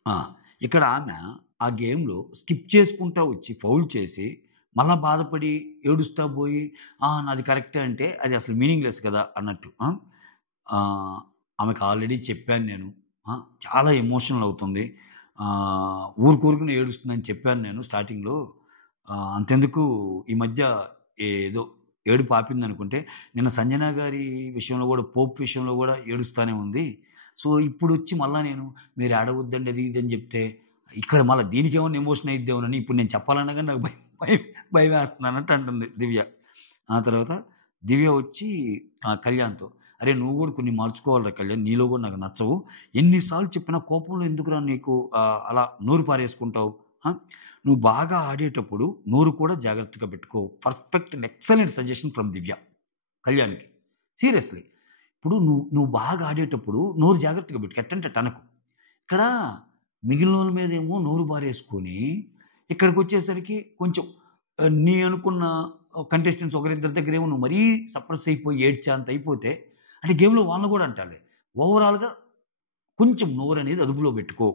ఆ! ఇక్కడ ఆమె ఆ గేమ్‌లో స్కిప్ చేసుకుంటా వచ్చి ఫౌల్ చేసి, మళ్ళా బాధపడి ఏడుస్తా బోయి, నాది కరెక్టే అంటే అది అసలు మీనింగ్‌లెస్ కదా! అన్నట్టు. ఆహ్, ఆమెకు ఆల్రెడీ చెప్పాను నేను. చాలా ఎమోషనల్ అవుతుంది. ఊరుకూరుకనే ఏడుస్తుందని చెప్పాను నేను స్టార్టింగ్‌లో. అంతెందుకు ఈ మధ్య ఏదో ఏడుపు ఆపిందనుకుంటే, నిన్న సంజన గారి విషయంలో గూడా, పోప్ విషయంలో గూడా ఏడుస్తానే ఉంది. సో, ఇప్పుడొచ్చి మళ్ళా నేను మీరు ఏడవద్దండి అది ఇది అని జెప్తే, ఇక్కడ మళ్ళా దీనికేమన్నా ఎమోషన్ అయిద్దేమోనని ఇప్పుడు నేను చెప్పాలన్నా గాని నాకు భయం భయమేస్తుంది అన్నట్టు అంటుంది దివ్య. ఆ తర్వాత దివ్య వచ్చి కళ్యాణ్‌తో, "అరేయ్! నువ్వు గూడా కొన్ని మార్చుకోవాలిరా కళ్యాణ్. నీలో గూడా నాకు నచ్చవు. ఎన్ని సార్లు చెప్పినా కోపంలో ఎందుకురా నీకు అలా నోరు పారేసుకుంటావు? ఆ! నువ్వు బాగా ఆడేటప్పుడు నోరు కూడా జాగ్రత్తగా పెట్టుకో." Perfect and excellent suggestion from Divya కళ్యాణ్‌కి. సీరియస్‌లీ. ఇప్పుడు నువ్వు బాగా ఆడేటప్పుడు నోరు జాగ్రత్తగా పెట్టుకో. ఎట్టంటే అట్ట అనకు. ఇక్కడ మిగిలినోళ్ళ మీదేమో నోరు బారేసుకొని, ఇక్కడికొచ్చేసరికి కొంచెం నీ అనుకున్న కంటెస్టెంట్స్ ఒకరిద్దరి దగ్గరేమో నువ్వు మరీ సప్రెస్ అయిపోయి ఏడ్చేంత అయిపోతే, అంటే గేమ్‌లో వాళ్ళని గూడా అంటాలే. ఓవరాల్‌గా కొంచెం నోరనేది అదుపులో పెట్టుకో.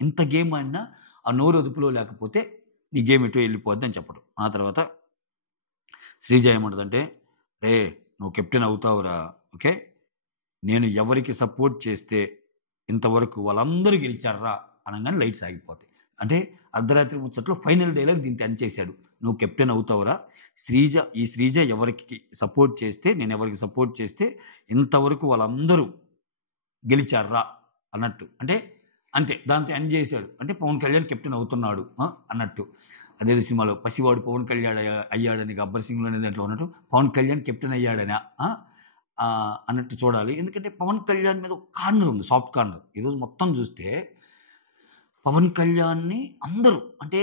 ఎంత గేమ్ ఆడినా ఆ నోరు అదుపులో లేకపోతే నీ గేమ్ ఎటో ఎళ్ళిపోద్దని చెప్పడం. ఆ తర్వాత శ్రీజ ఏమంటదంటే, "రేయ్! నువ్వు కెప్టెన్ అవుతావురా. ఓకే. నేను ఎవరికి సపోర్ట్ చేస్తే ఇంతవరకు వాళ్ళందరూ గెలిచార్రా" అనంగానే లైట్స్ ఆగిపోతాయి. అంటే అర్ధరాత్రి ముచ్చట్లో ఫైనల్ డైలాగ్ దీంతో ఎండ్ చేశాడు. "నువ్వు కెప్టెన్ అవుతావురా. శ్రీజ ఎవరికి సపోర్ట్ చేస్తే నేనెవరికి సపోర్ట్ చేస్తే ఇంతవరకు వాళ్ళందరూ గెలిచార్రా" అన్నట్టు. అంటే అంతే. దాంతో ఎండ్ జేశాడు. అంటే పవన్ కళ్యాణ్ కెప్టెన్ అవుతున్నాడు అన్నట్టు. అదేదో సినిమాలో 'పసివాడు పవన్ కళ్యాణ్ అయ్యాడని' 'గబ్బర్ సింగ్‌లోనే' దాంట్లో ఉన్నట్టు పవన్ కళ్యాణ్ కెప్టెన్ అయ్యాడనా అన్నట్టు చూడాలి. ఎందుకంటే పవన్ కళ్యాణ్ మీద ఒక కార్నర్ ఉంది. Soft corner. ఈరోజు మొత్తం జూస్తే పవన్ కళ్యాణ్‌ని అందరూ అంటే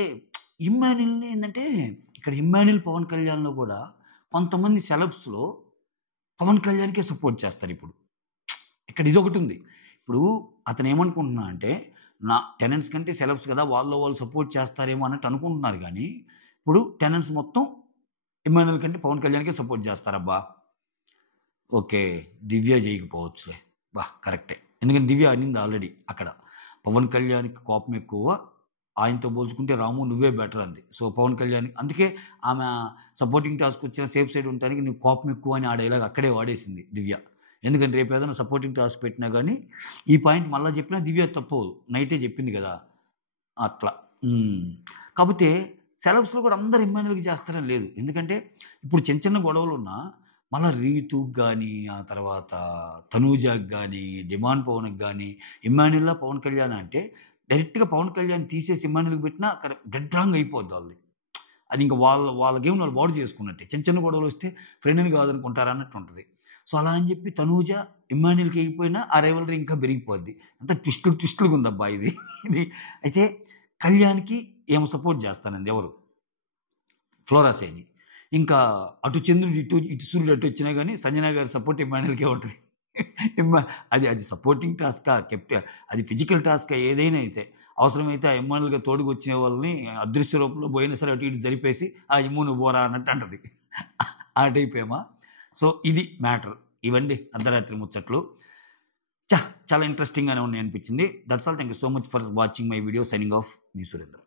ఇమ్మాన్యుల్‌ని ఏందంటే ఇక్కడ ఇమ్మాన్యుల్, పవన్ కళ్యాణ్‌లో గూడా కొంతమంది సెలబ్స్‌లో పవన్ కళ్యాణ్‌కే సపోర్ట్ చేస్తారిప్పుడు. ఇక్కడ ఇదొకటుంది. ఇప్పుడు అతనేమనుకుంటున్నా అంటే, నా టెనెంట్స్ కంటే సెలబ్స్ కదా! వాళ్ళలో వాళ్ళు సపోర్ట్ చేస్తారేమో అన్నట్టు అనుకుంటున్నారు గానీ, ఇప్పుడు టెనెంట్స్ మొత్తం ఇమ్మాన్యుల్ కంటే పవన్ కళ్యాణ్‌కే సపోర్ట్ చేస్తారబ్బా! ఓకే. దివ్య జేయకపోవచ్చులే. కరెక్టే. ఎందుకంటే దివ్య అనింది ఆల్రెడీ అక్కడ. పవన్ కళ్యాణ్‌కి కోపం ఎక్కువ. ఆయనతో పోల్చుకుంటే రాము నువ్వే బెటర్ అంది. సో, పవన్ కళ్యాణ్ అందుకే ఆమె సపోర్టింగ్ టాస్క్ వచ్చిన సేఫ్ సైడ్ ఉండటానికి నీకు కోపం ఎక్కువ అని ఆ డైలాగ్ అక్కడే వాడేసింది దివ్య. ఎందుకంటే రేపు ఏదైనా సపోర్టింగ్ టాస్క్ పెట్టినా గాని ఈ పాయింట్ మళ్ళా చెప్పినా దివ్య తప్పదు. నైటే చెప్పింది గదా! అట్లా. హ్మ్. కాపోతే సెలబ్స్‌లో కూడా అందరూ ఇమ్మాన్యుయల్‌కి చేస్తారని లేదు. ఎందుకంటే ఇప్పుడు చిన్న చిన్న గొడవలున్నా మళ్ళా రీతూకి గాని, ఆ తర్వాత తనూజకి గాని, డిమాండ్ పవన్‌కి గాని, ఇమ్మాన్యుయలా, పవన్ కళ్యాణా అంటే డైరెక్ట్‌గా పవన్ కళ్యాణ్ తీసేసి ఇమ్మాన్యుల్‌కి పెట్టినా అక్కడ డెడ్ రాంగ్ అయిపోద్ది వాళ్ళది. అది ఇంక వాళ్ళ గేమ్‌ని వాళ్ళు పాడు చేసుకున్నట్టే. చిన్న చిన్న గొడవలొస్తే ఫ్రెండ్‌ని కాదనుకుంటారా అన్నట్టుంటది. సో, అలా అని చెప్పి తనూజ ఇమ్మాన్యుల్‌కి ఎయకపోయినా ఆ రైవల్రీ ఇంకా పెరిగిపోద్ది. అంతా ట్విస్టులుగుందబ్బా ఇది. ఇది అయితే కళ్యాణ్‌కి ఈమె సపోర్ట్ చేస్తానంది ఎవరు? ఫ్లోరా సేని. ఇంకా అటు చంద్రుడు ఇటు సూర్యుడు అటొచ్చినా గాని సంజన గారి సపోర్ట్ ఇమ్మాన్యుల్‌కే ఉంటది. ఇమ్మా అది సపోర్టింగ్ టాస్కా, అది ఫిజికల్ టాస్కా ఏదైనా అయితే. అవసరమైతే ఆ ఇమ్మాన్యుల్‌గా తోడుగొచ్చిన వాళ్ళని అదృశ్య రూపంలో పోయినా సరే అటు ఇటు జరిపేసి, ఇమ్ము నువ్వు పోరా అన్నట్టు అంటది. ఆ టైప్ ఏమా. సో, ఇది మ్యాటర్. ఇవండి అర్ధరాత్రి ముచ్చట్లు. చాలా ఇంట్రెస్టింగ్‌గానే ఉన్నాయి అనిపించింది. That's all. Thank you so much for watching my video. Signing off. Me Surendra.